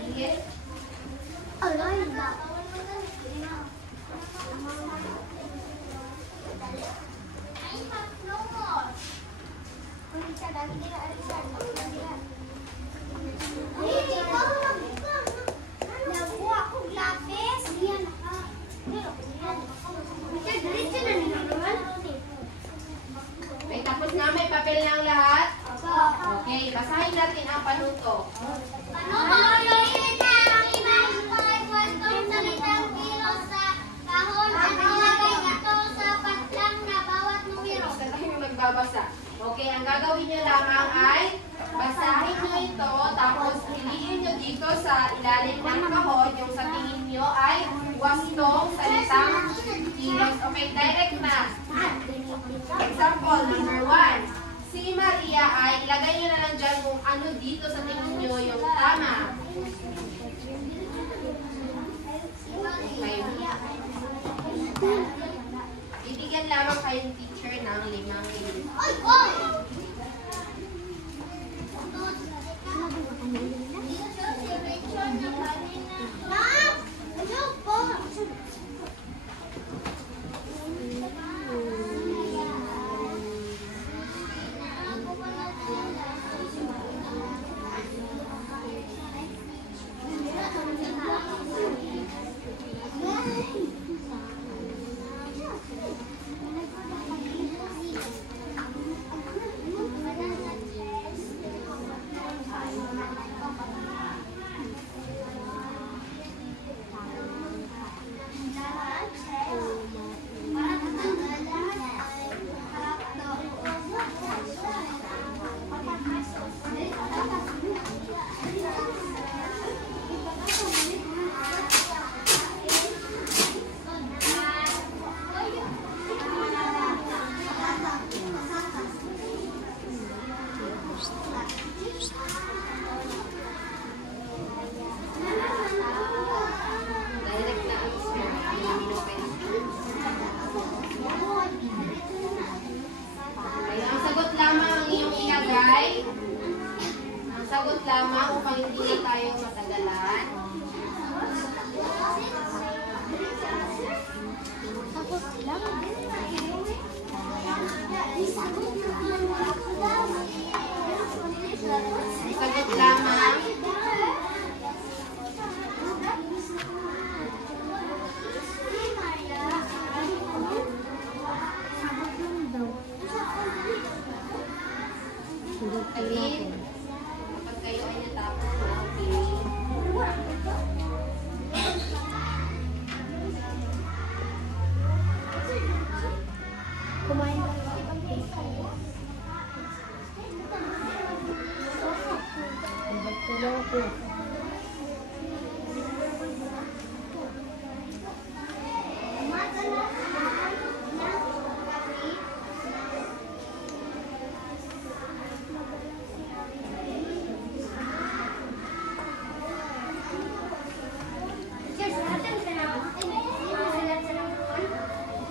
Okay, tapos na may papel ng lahat. Okay, basahin natin ang panuto. Nagbabasa. Okay, ang gagawin nyo lamang ay basahin nyo ito, tapos piliin nyo dito sa ilalim ng kahon, yung sa tingin nyo ay wastong salitang kilos. Okay, direct na. Example, number 1. Si Maria ay, ilagay nyo na lang dyan kung ano dito sa tingin nyo yung tama. Okay. Bibigyan lamang kayong teacher ng 5 minutes. Sagot lamang upang hindi na tayo matagalan. Sagot lamang. Alin, kapag kayo ay natapos na, okay.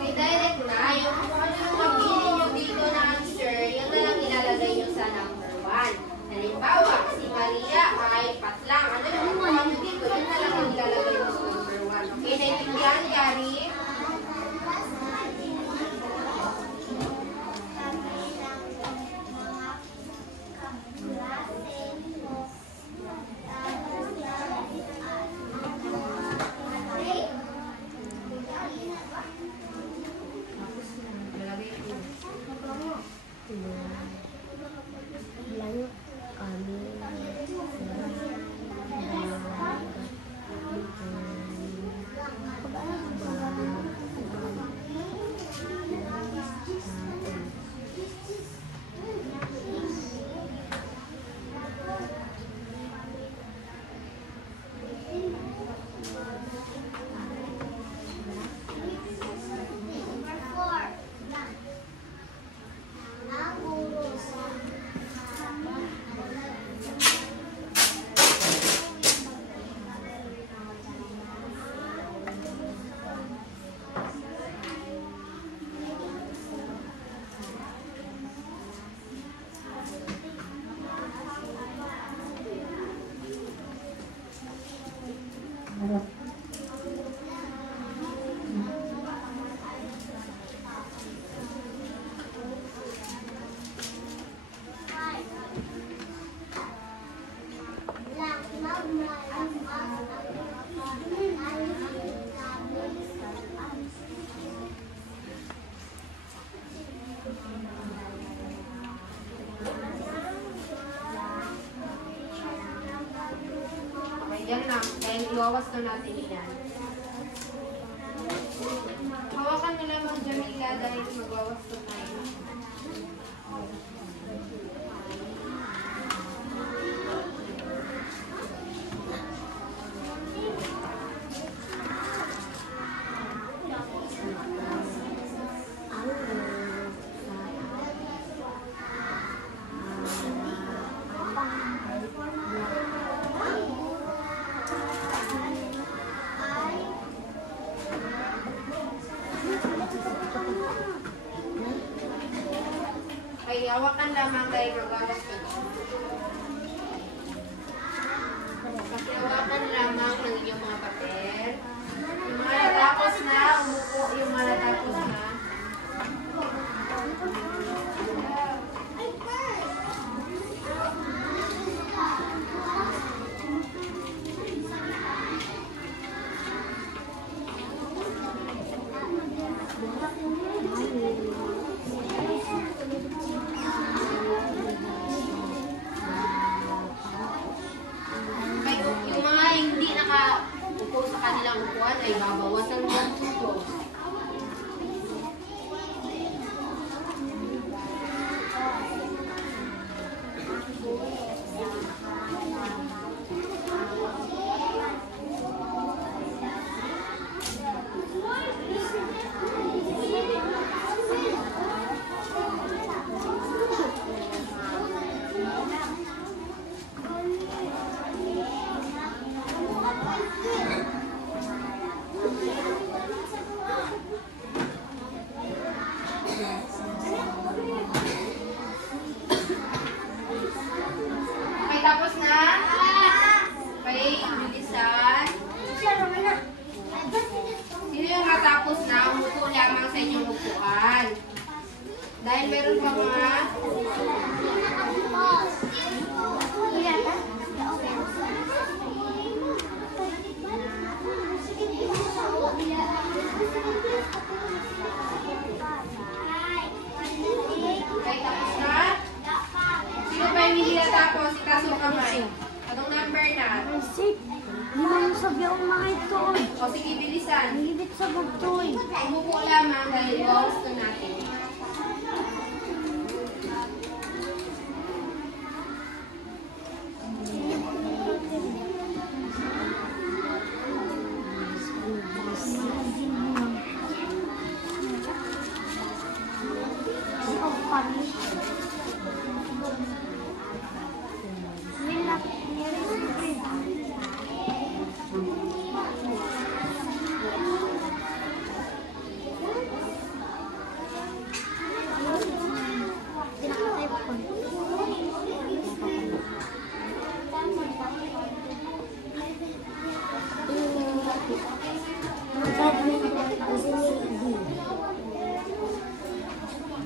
Okay, direct na. Yung kung ano yung mapili nyo dito na answer, yun na lang ilalagay nyo sa number 1. Halimbawa, si Maria ay patlang. Ano yung kukuha nyo dito? Yun na lang ang ilalagay nyo sa number 1. Okay, naintindihan, Gary? Yan lang. Dahil iwawas na natin yan. Hawakan mo lang ang Jamila dahil magwawas na tayo. Ay, hawakan lamang dahil magawas ko. Hawakan lamang ng inyong mga papel. Yung mga natapos na, umupo yung mga natapos na. Yung mga hindi nakaupo sa kanilang upuan ay babawasan ng tuto. Okay, tapos na? Okay, bilisan. Sino yung matapos na? Umupo lamang sa inyong upuan. Dahil meron pa mga... Okay, tapos na? Sino ba yung hindi natapos? Itaas mo kamay. Anong number na? Hindi mo yung sabi ang mga ito. O sige, bilisan. Hibit sa bugtoy. Umupo lamang dahil iwawas na natin.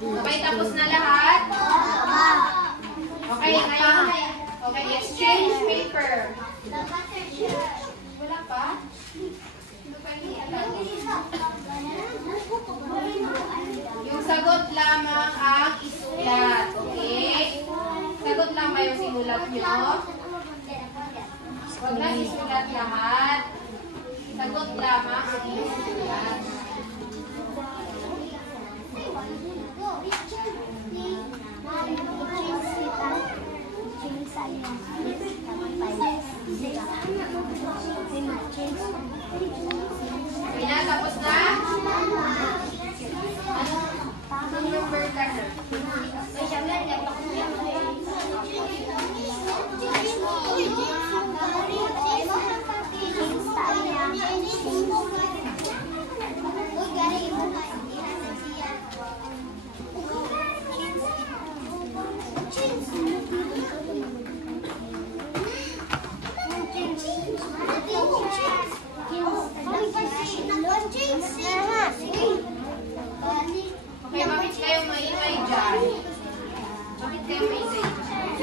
Okay, tapos na lahat? Okay, ngayon. Okay, exchange paper. Wala pa? Yung sagot lamang ang isulat. Okay? Sagot lang ba yung sinulat nyo? Huwag na isulat lahat. Sagot lamang ang isulat. Okay na, tapos na? Anong number ka na? Okay, bakit kayo maingay dyan? Bakit kayo maingay dyan?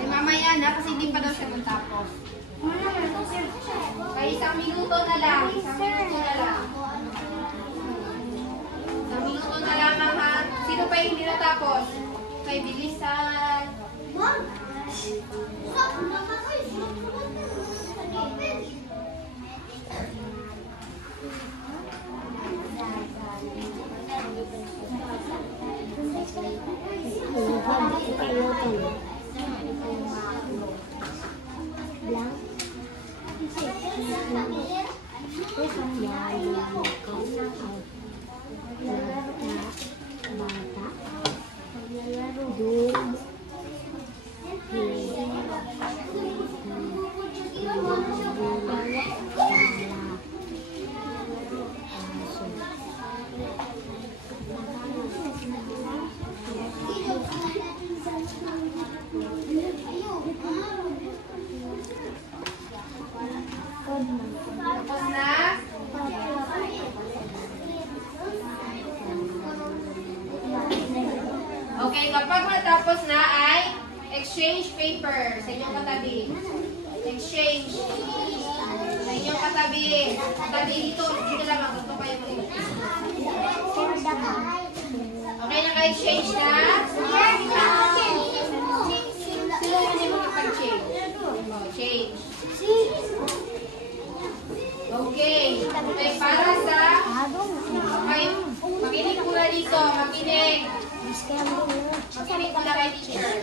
Eh, mamaya na, kasi hindi pa daw siya matapos. Kaya isang minuto na lang. Isang minuto na lang. Isang minuto na lamang ha. Sino pa yung hindi natapos? Okay, bilisan. Tapos na? Okay, kapag matapos na ay exchange paper sa inyong katabi. Exchange. Sa inyong katabi. Katabi dito. Dito lang. Gusto kayo mo. Okay, naka-exchange na? Sino hindi makapag-change? Oh, change. Okay. Okay, para sa... Okay, makinig muna dito. Makinig. Makinig muna kay teacher.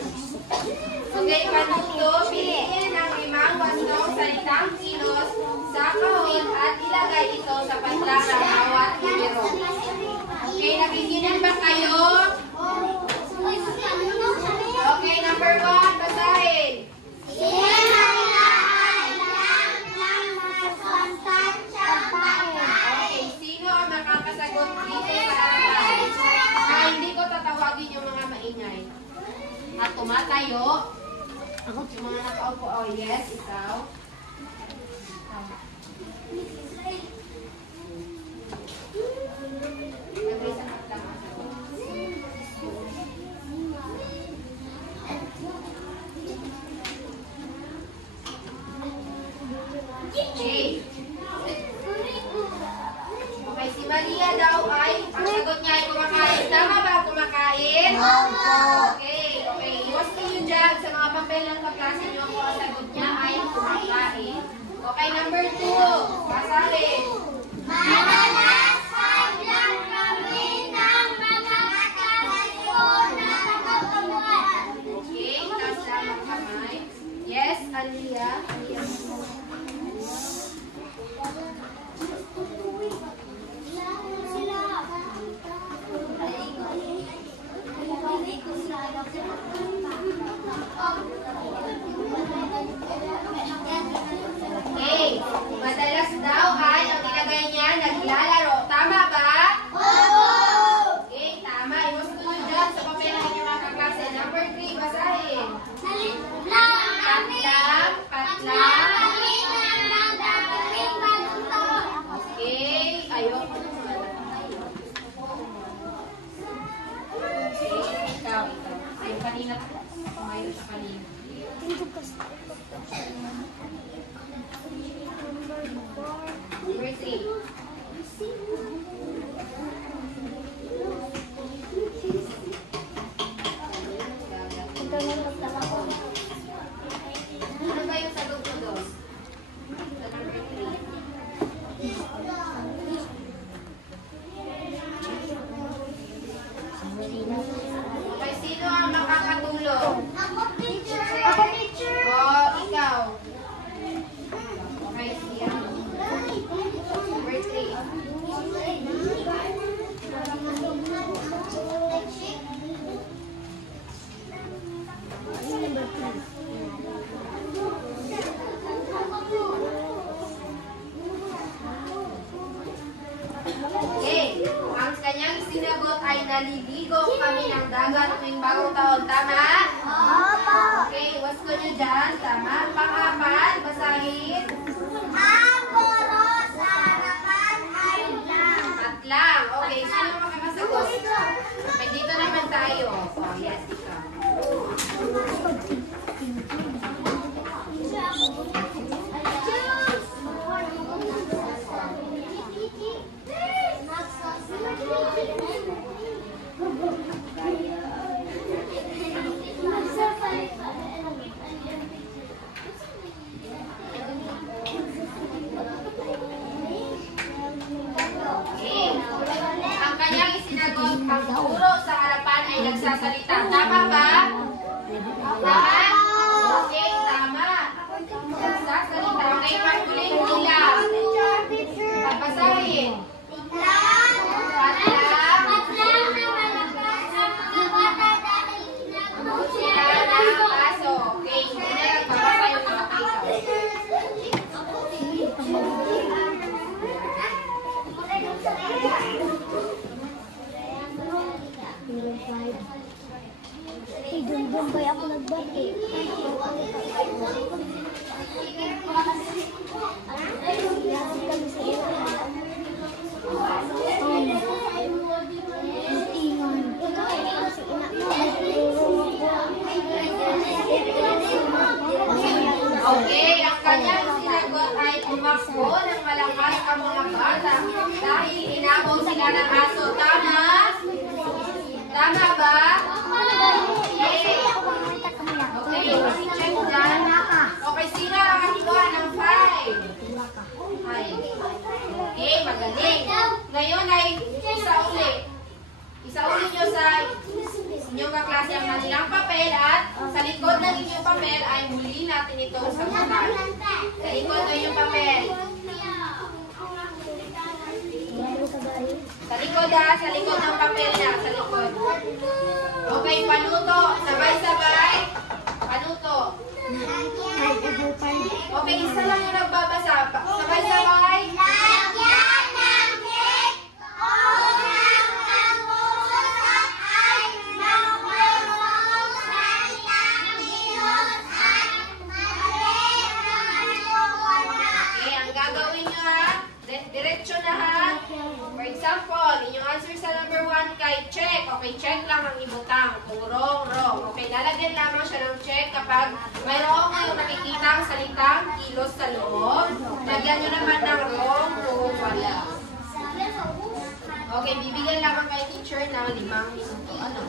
Okay, panuto, piliin ang 5 wastong salitang kilos sa kahon at ilagay ito sa patlang ng bawat numero. Okay, nakikinig ba kayo? Okay, number 1, basahin. Okay, sino ang makakasagot dito sa harapan? Hindi ko tatawagin yung mga maingay. At tumatayo. Yung mga nakaupo. Oh, yes, ikaw. Lagay sa patlang. Okay. Okay, si Maria daw ay, ang sagot niya ay kumakain. Tama ba kumakain? Okay, okay. Iwas niyo dyan sa mga papel ng kaklase niyo kung ang sagot niya ay kumakain. Okay, number 2. Basahin. Madalas hadlang kami ng mga kalasyon na nagkabuhat. Okay, taas lang ang kamay. Yes, Alia. Okay, madalas daw ay ang Ano ba yung sagot mo doon? Sa number 3. Okay, sino ang makakatulong? Ako, teacher. Oh, ikaw. Okay, siya. Number 3. Okay, ang kanyang sinagot ay naliligo kami ng dagat tuwing bagong taon. Tama? Okay, iwas ko nyo dyan. Tama. Pang-apat, basahin. At lang. Okay, sino makakasagot? Okay, dito naman tayo. Oh, yes, ikaw. Okay. Ang kanyang isinagot, ang guro sa harapan ay nagsasalita. Tama ba? Tama? Okay, tama. Nagsasalita. Okay, pagkuling nila. Pagbasahin. Okay, hindi na lang babasa yung mga kaisa. Hey, dun ba ako nag-birthday? Kami sa iyo. Butingan. Kasi ina Okay, ang kanyang sinagot ay tumakbo ng malakas ang mga bata dahil inabot sila ng aso. Tama? Tama ba? Okay. Okay, check dyan. Okay, sino ang nakakuha ng 5? 5. Okay, magaling. Ngayon ay isauli. Isauli nyo sa inyong kaklase ang kanilang papel at sa likod ng inyong papel ay muli natin itong sagutan. Sa likod ng inyong papel. Sa likod sa likod ng papel na, sa likod. Okay, panuto. Sabay-sabay. Panuto. Okay, isa lang yung nagbabasa. Sabay-sabay. Okay, ang gagawin nyo ha, diretso na ha. For example, inyong answer sa number 1 kay check. Okay, check lang ang ibutang. Kung wrong, wrong. Okay, lalagyan lamang siya ng check kapag mayroong kayong nakikita ang salitang kilos sa loob. Lagyan nyo naman ng wrong kung wala. Okay, bibigyan lamang kay teacher ng 5 minuto. Ano?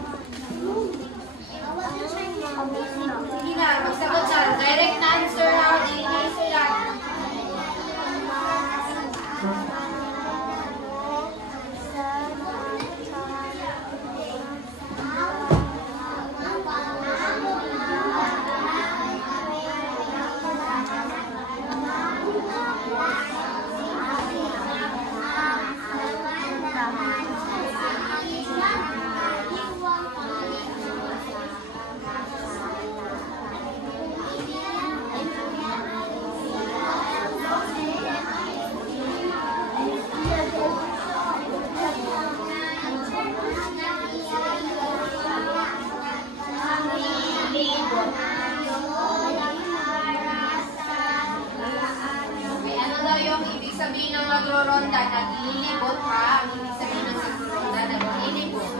Sige na, magsagot na. Direct na answer ha. Dili na isulat. Sabihin ng magro-ronda, naglilibot ha. Ang ibig sabihin ng magro-ronda, naglilibot.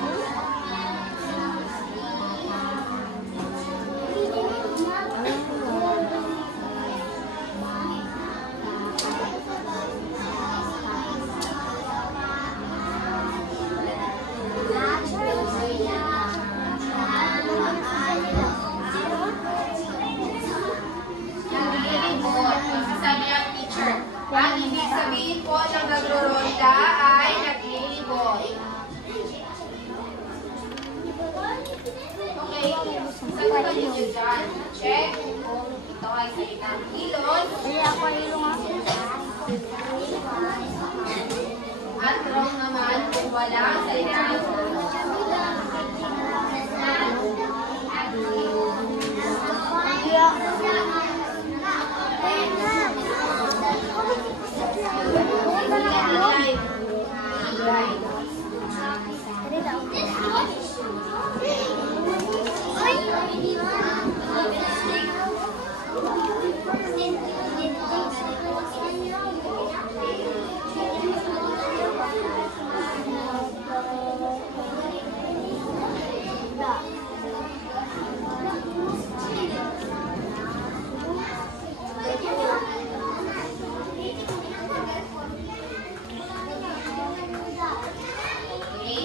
check kung ito ay salitang kilos. Hindi ako ilong ako. At wrong naman kung walang salitang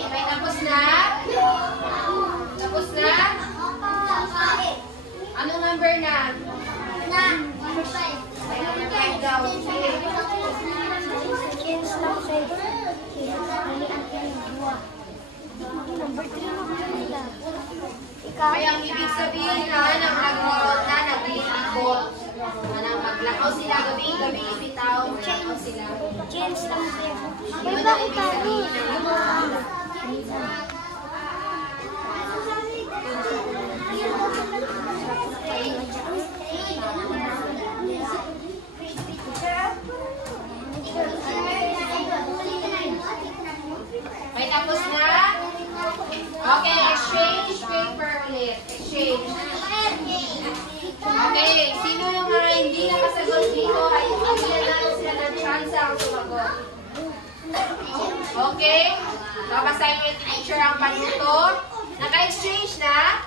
Okay, tapos na? Tapos na? Anong number na? Number 5. Ay, number 5 daw. Sige. Kids lang sa'yo. Number 3 na ko nila. Ikaw. Kaya ang ibig sabihin na nang nag-roll na, nag-iikot. Nang maglakaw sila gabi-gabi, bitaw, maglakaw sila. Kids lang sa'yo. Yun ang ibig sabihin ng nag-roll. May tapos na? Okay, exchange paper ulit. Exchange. Okay, sino yung mga hindi nakasagot dito ay bigyan natin sila ng chance ang sumagot. Okay? Babasahin niyo yung teacher ang panuto. Naka-exchange na?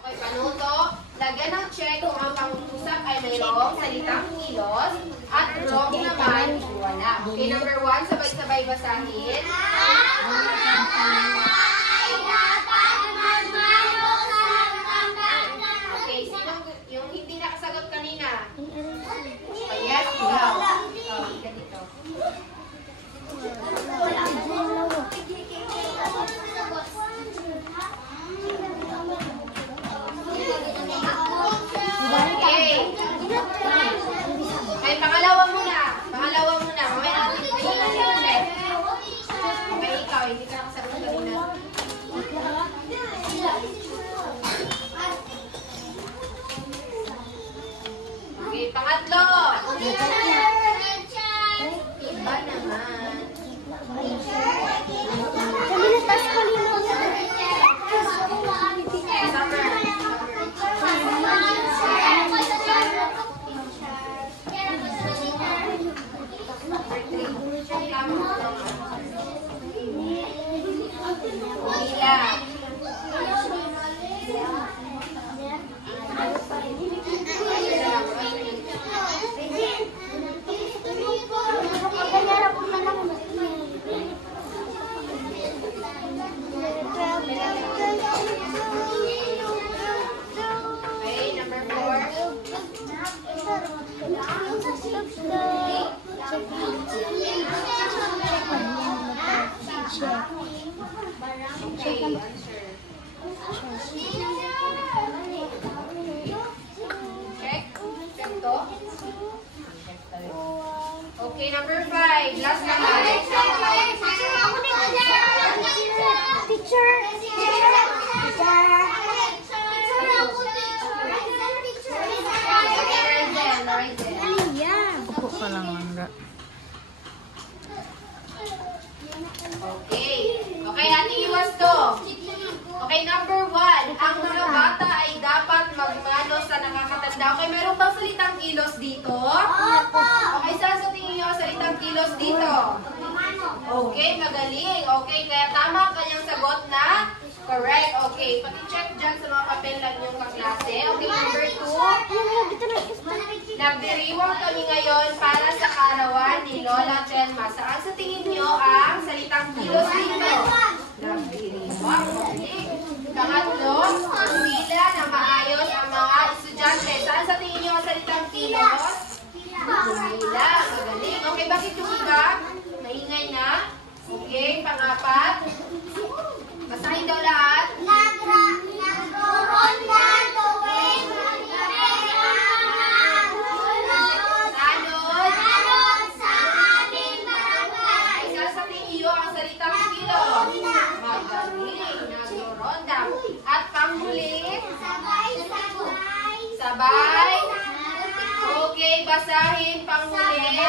Okay, panuto. Lagyan ng check kung ang pangusap ay mayroong salitang kilos at wrong naman wala. Okay, number 1, sabay-sabay basahin. Okay, sino yung hindi nakasagot kanina? Yes, ikaw. Ikaw, ika dito. Okay. Ay, pangalawa muna. Pangalawa muna. Mamaya natin tingnan ulit. Okay, ikaw, hindi ka nakasagot kanina. Okay, pangatlo. Iba naman. Sabi na taas ko nila. Okay, number 4. Okay, answer. Check. Check to. Okay, number 5. Last naman. Teacher. Upo ka lang, Mangga. Okay. Okay, ating iwas to. Okay, number 1. Ang mga bata ay dapat magmano sa nakakatanda. Okay, meron bang salitang kilos dito? Okay, saan sa tingin nyo salitang kilos dito? Okay, magaling. Okay, kaya tama ang kanyang sagot na correct. Okay, pati-check dyan sa mga papel lang yung kaklase. Okay, number 2. Nagdiriwang kami ngayon para sa kaarawan ni Lola Telma. Saan sa tingin nyo ang salitang kilos dito? Nagdiriwang. Pangatlo, pila na maayos ang mga estudyante. Saan sa tingin nyo ang salitang kilos? Pila. Magaling. Okay, bakit yung iba? Maingay na. Okay, pang-4. Basahin daw lahat. Nagkaroon na tuwing Sabay. Okay, basahin panghuli.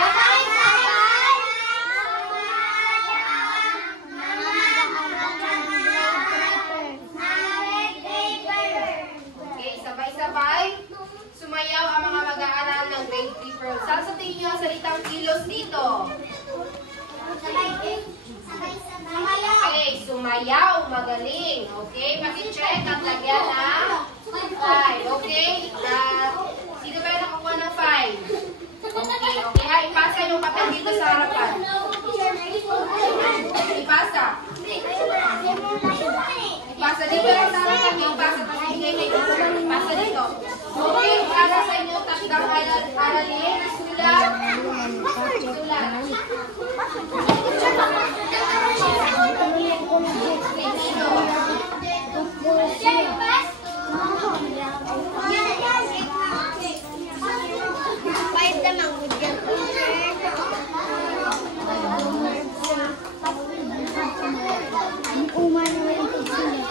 Okay, sabay-sabay. Sumayaw ang mga mag-aaral ng grade 3 Pearl. Saan sa tingin nyo ang salitang kilos dito? Okay, sumayaw. Magaling. Okay, paki-check at lagyan ng 5. Okay? Sino ba yung nakakuha ng 5? Okay, okay ha. Ipasa yung papel dito sa harapan. Ipasa. Ipasa dito lang sa harapan. Ipasa. Ipasa dito. Okay, para sa inyo takdang aralin. Sulat. Sulat.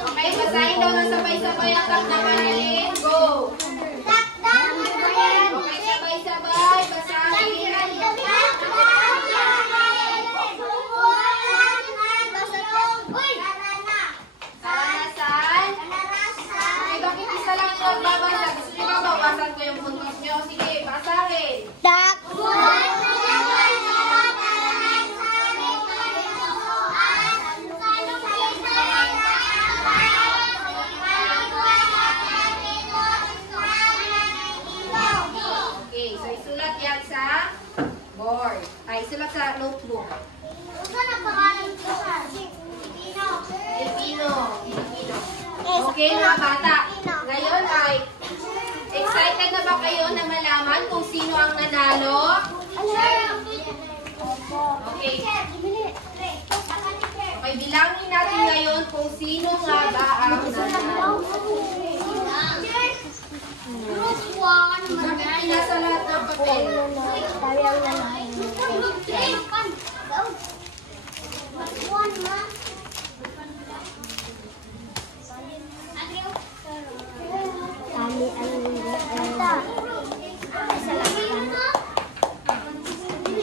Okay, basahin daw ng sabay-sabay ang takdang aralin. Go! Okay, sabay-sabay. Basahin. Karanasan. Okay, bakit isa lang yung nagbabasa? Gusto nyo ba bawasan ko yung puntos nyo? Sige, basahin. Okay, so isulat yan sa board. Ay, isulat sa notebook. Filipino. Okay, mga bata. Ngayon ay excited na ba kayo na malaman kung sino ang nanalo? Okay. Okay, bilangin natin ngayon kung sino nga ba ang nanalo. Bakit pinasa lahat ng papel?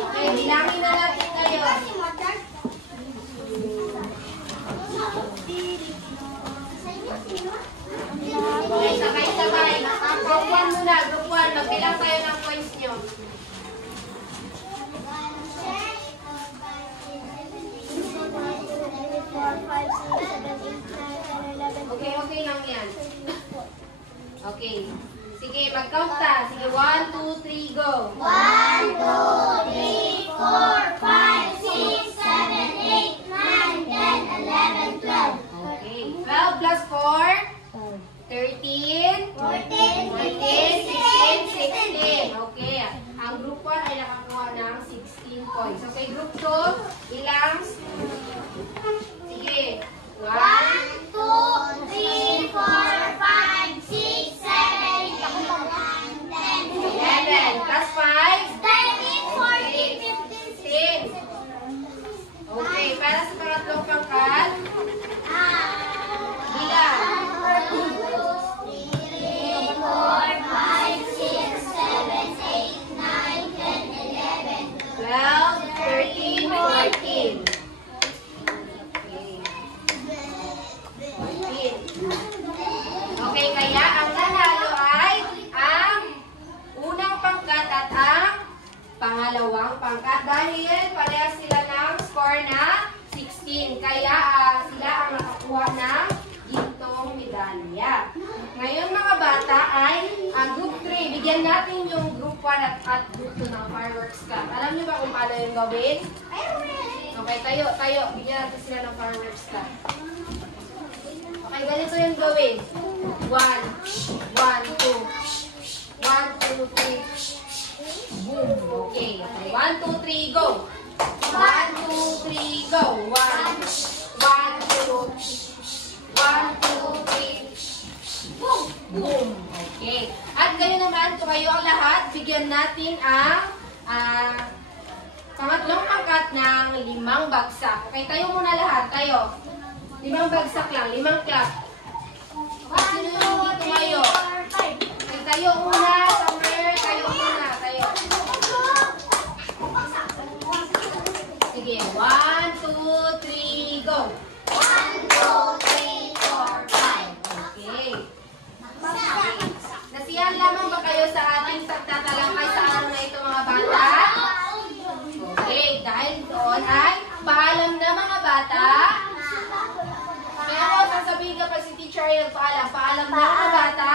Okay, bilangin na natin ngayon. Okay, sabay-sabay. Group 1 muna, group 1. Magbilang tayo ng points nyo. Okay, okay lang yan. Okay. Sige, mag-count ta. Sige, 1, 2, 3, go. 1, 2, 3, 4, 5, 6, 7, 8, 9, 10, 11, 12. Okay. 12 plus 4? 13? 14, 16, 16. Okay. Ang group 1 ay nakakuha ng 16 points. Okay, group 2, ilang? Sige. 1, 1, 2, 3, 4, 5, 6, 7, 8, 9, 10, 11. Plus 5? 13, 14, 15, 16. Okay, para sa pangatlong pangkat, bilang. 12, 13, 14. Okay, kaya ang nanalo ay ang unang pangkat at ang pangalawang pangkat dahil parehas sila ng score na 16. Kaya sila ang nakakuha ng gintong medalya. Ngayon mga bata ay ang group 3. Bigyan natin yung group 1 at group 2 ng fireworks cut. Alam niyo ba kung paano yung gawin? Okay, tayo. Bigyan natin sila ng fireworks cut. Okay, ganito yung gawin. 1, 1, 2, 1, 2, 3, boom. Okay, 1, 2, 3, go. 1, 2, 3, go. 1, 2, 3, boom. Boom. Okay. At gayon naman, kung kayo ang lahat, bigyan natin ang pangatlong pangkat ng 5 bagsak. Okay, tayo muna lahat. Tayo. 5 bagsak lang. 5 clap. At sino yung hindi tumayo? Okay, tayo muna. Summer, tayo muna. Tayo. Sige, 1, 2, 3, go. 1, 2, 3, 4, 5. Okay. Nasiyahan lamang ba kayo sa ating pagtatalakay sa araw na ito, mga bata? Okay, dahil doon ay paalam na, mga bata. Pero sasabihin kapag si teacher ay nagpaalam, paalam na, mga bata.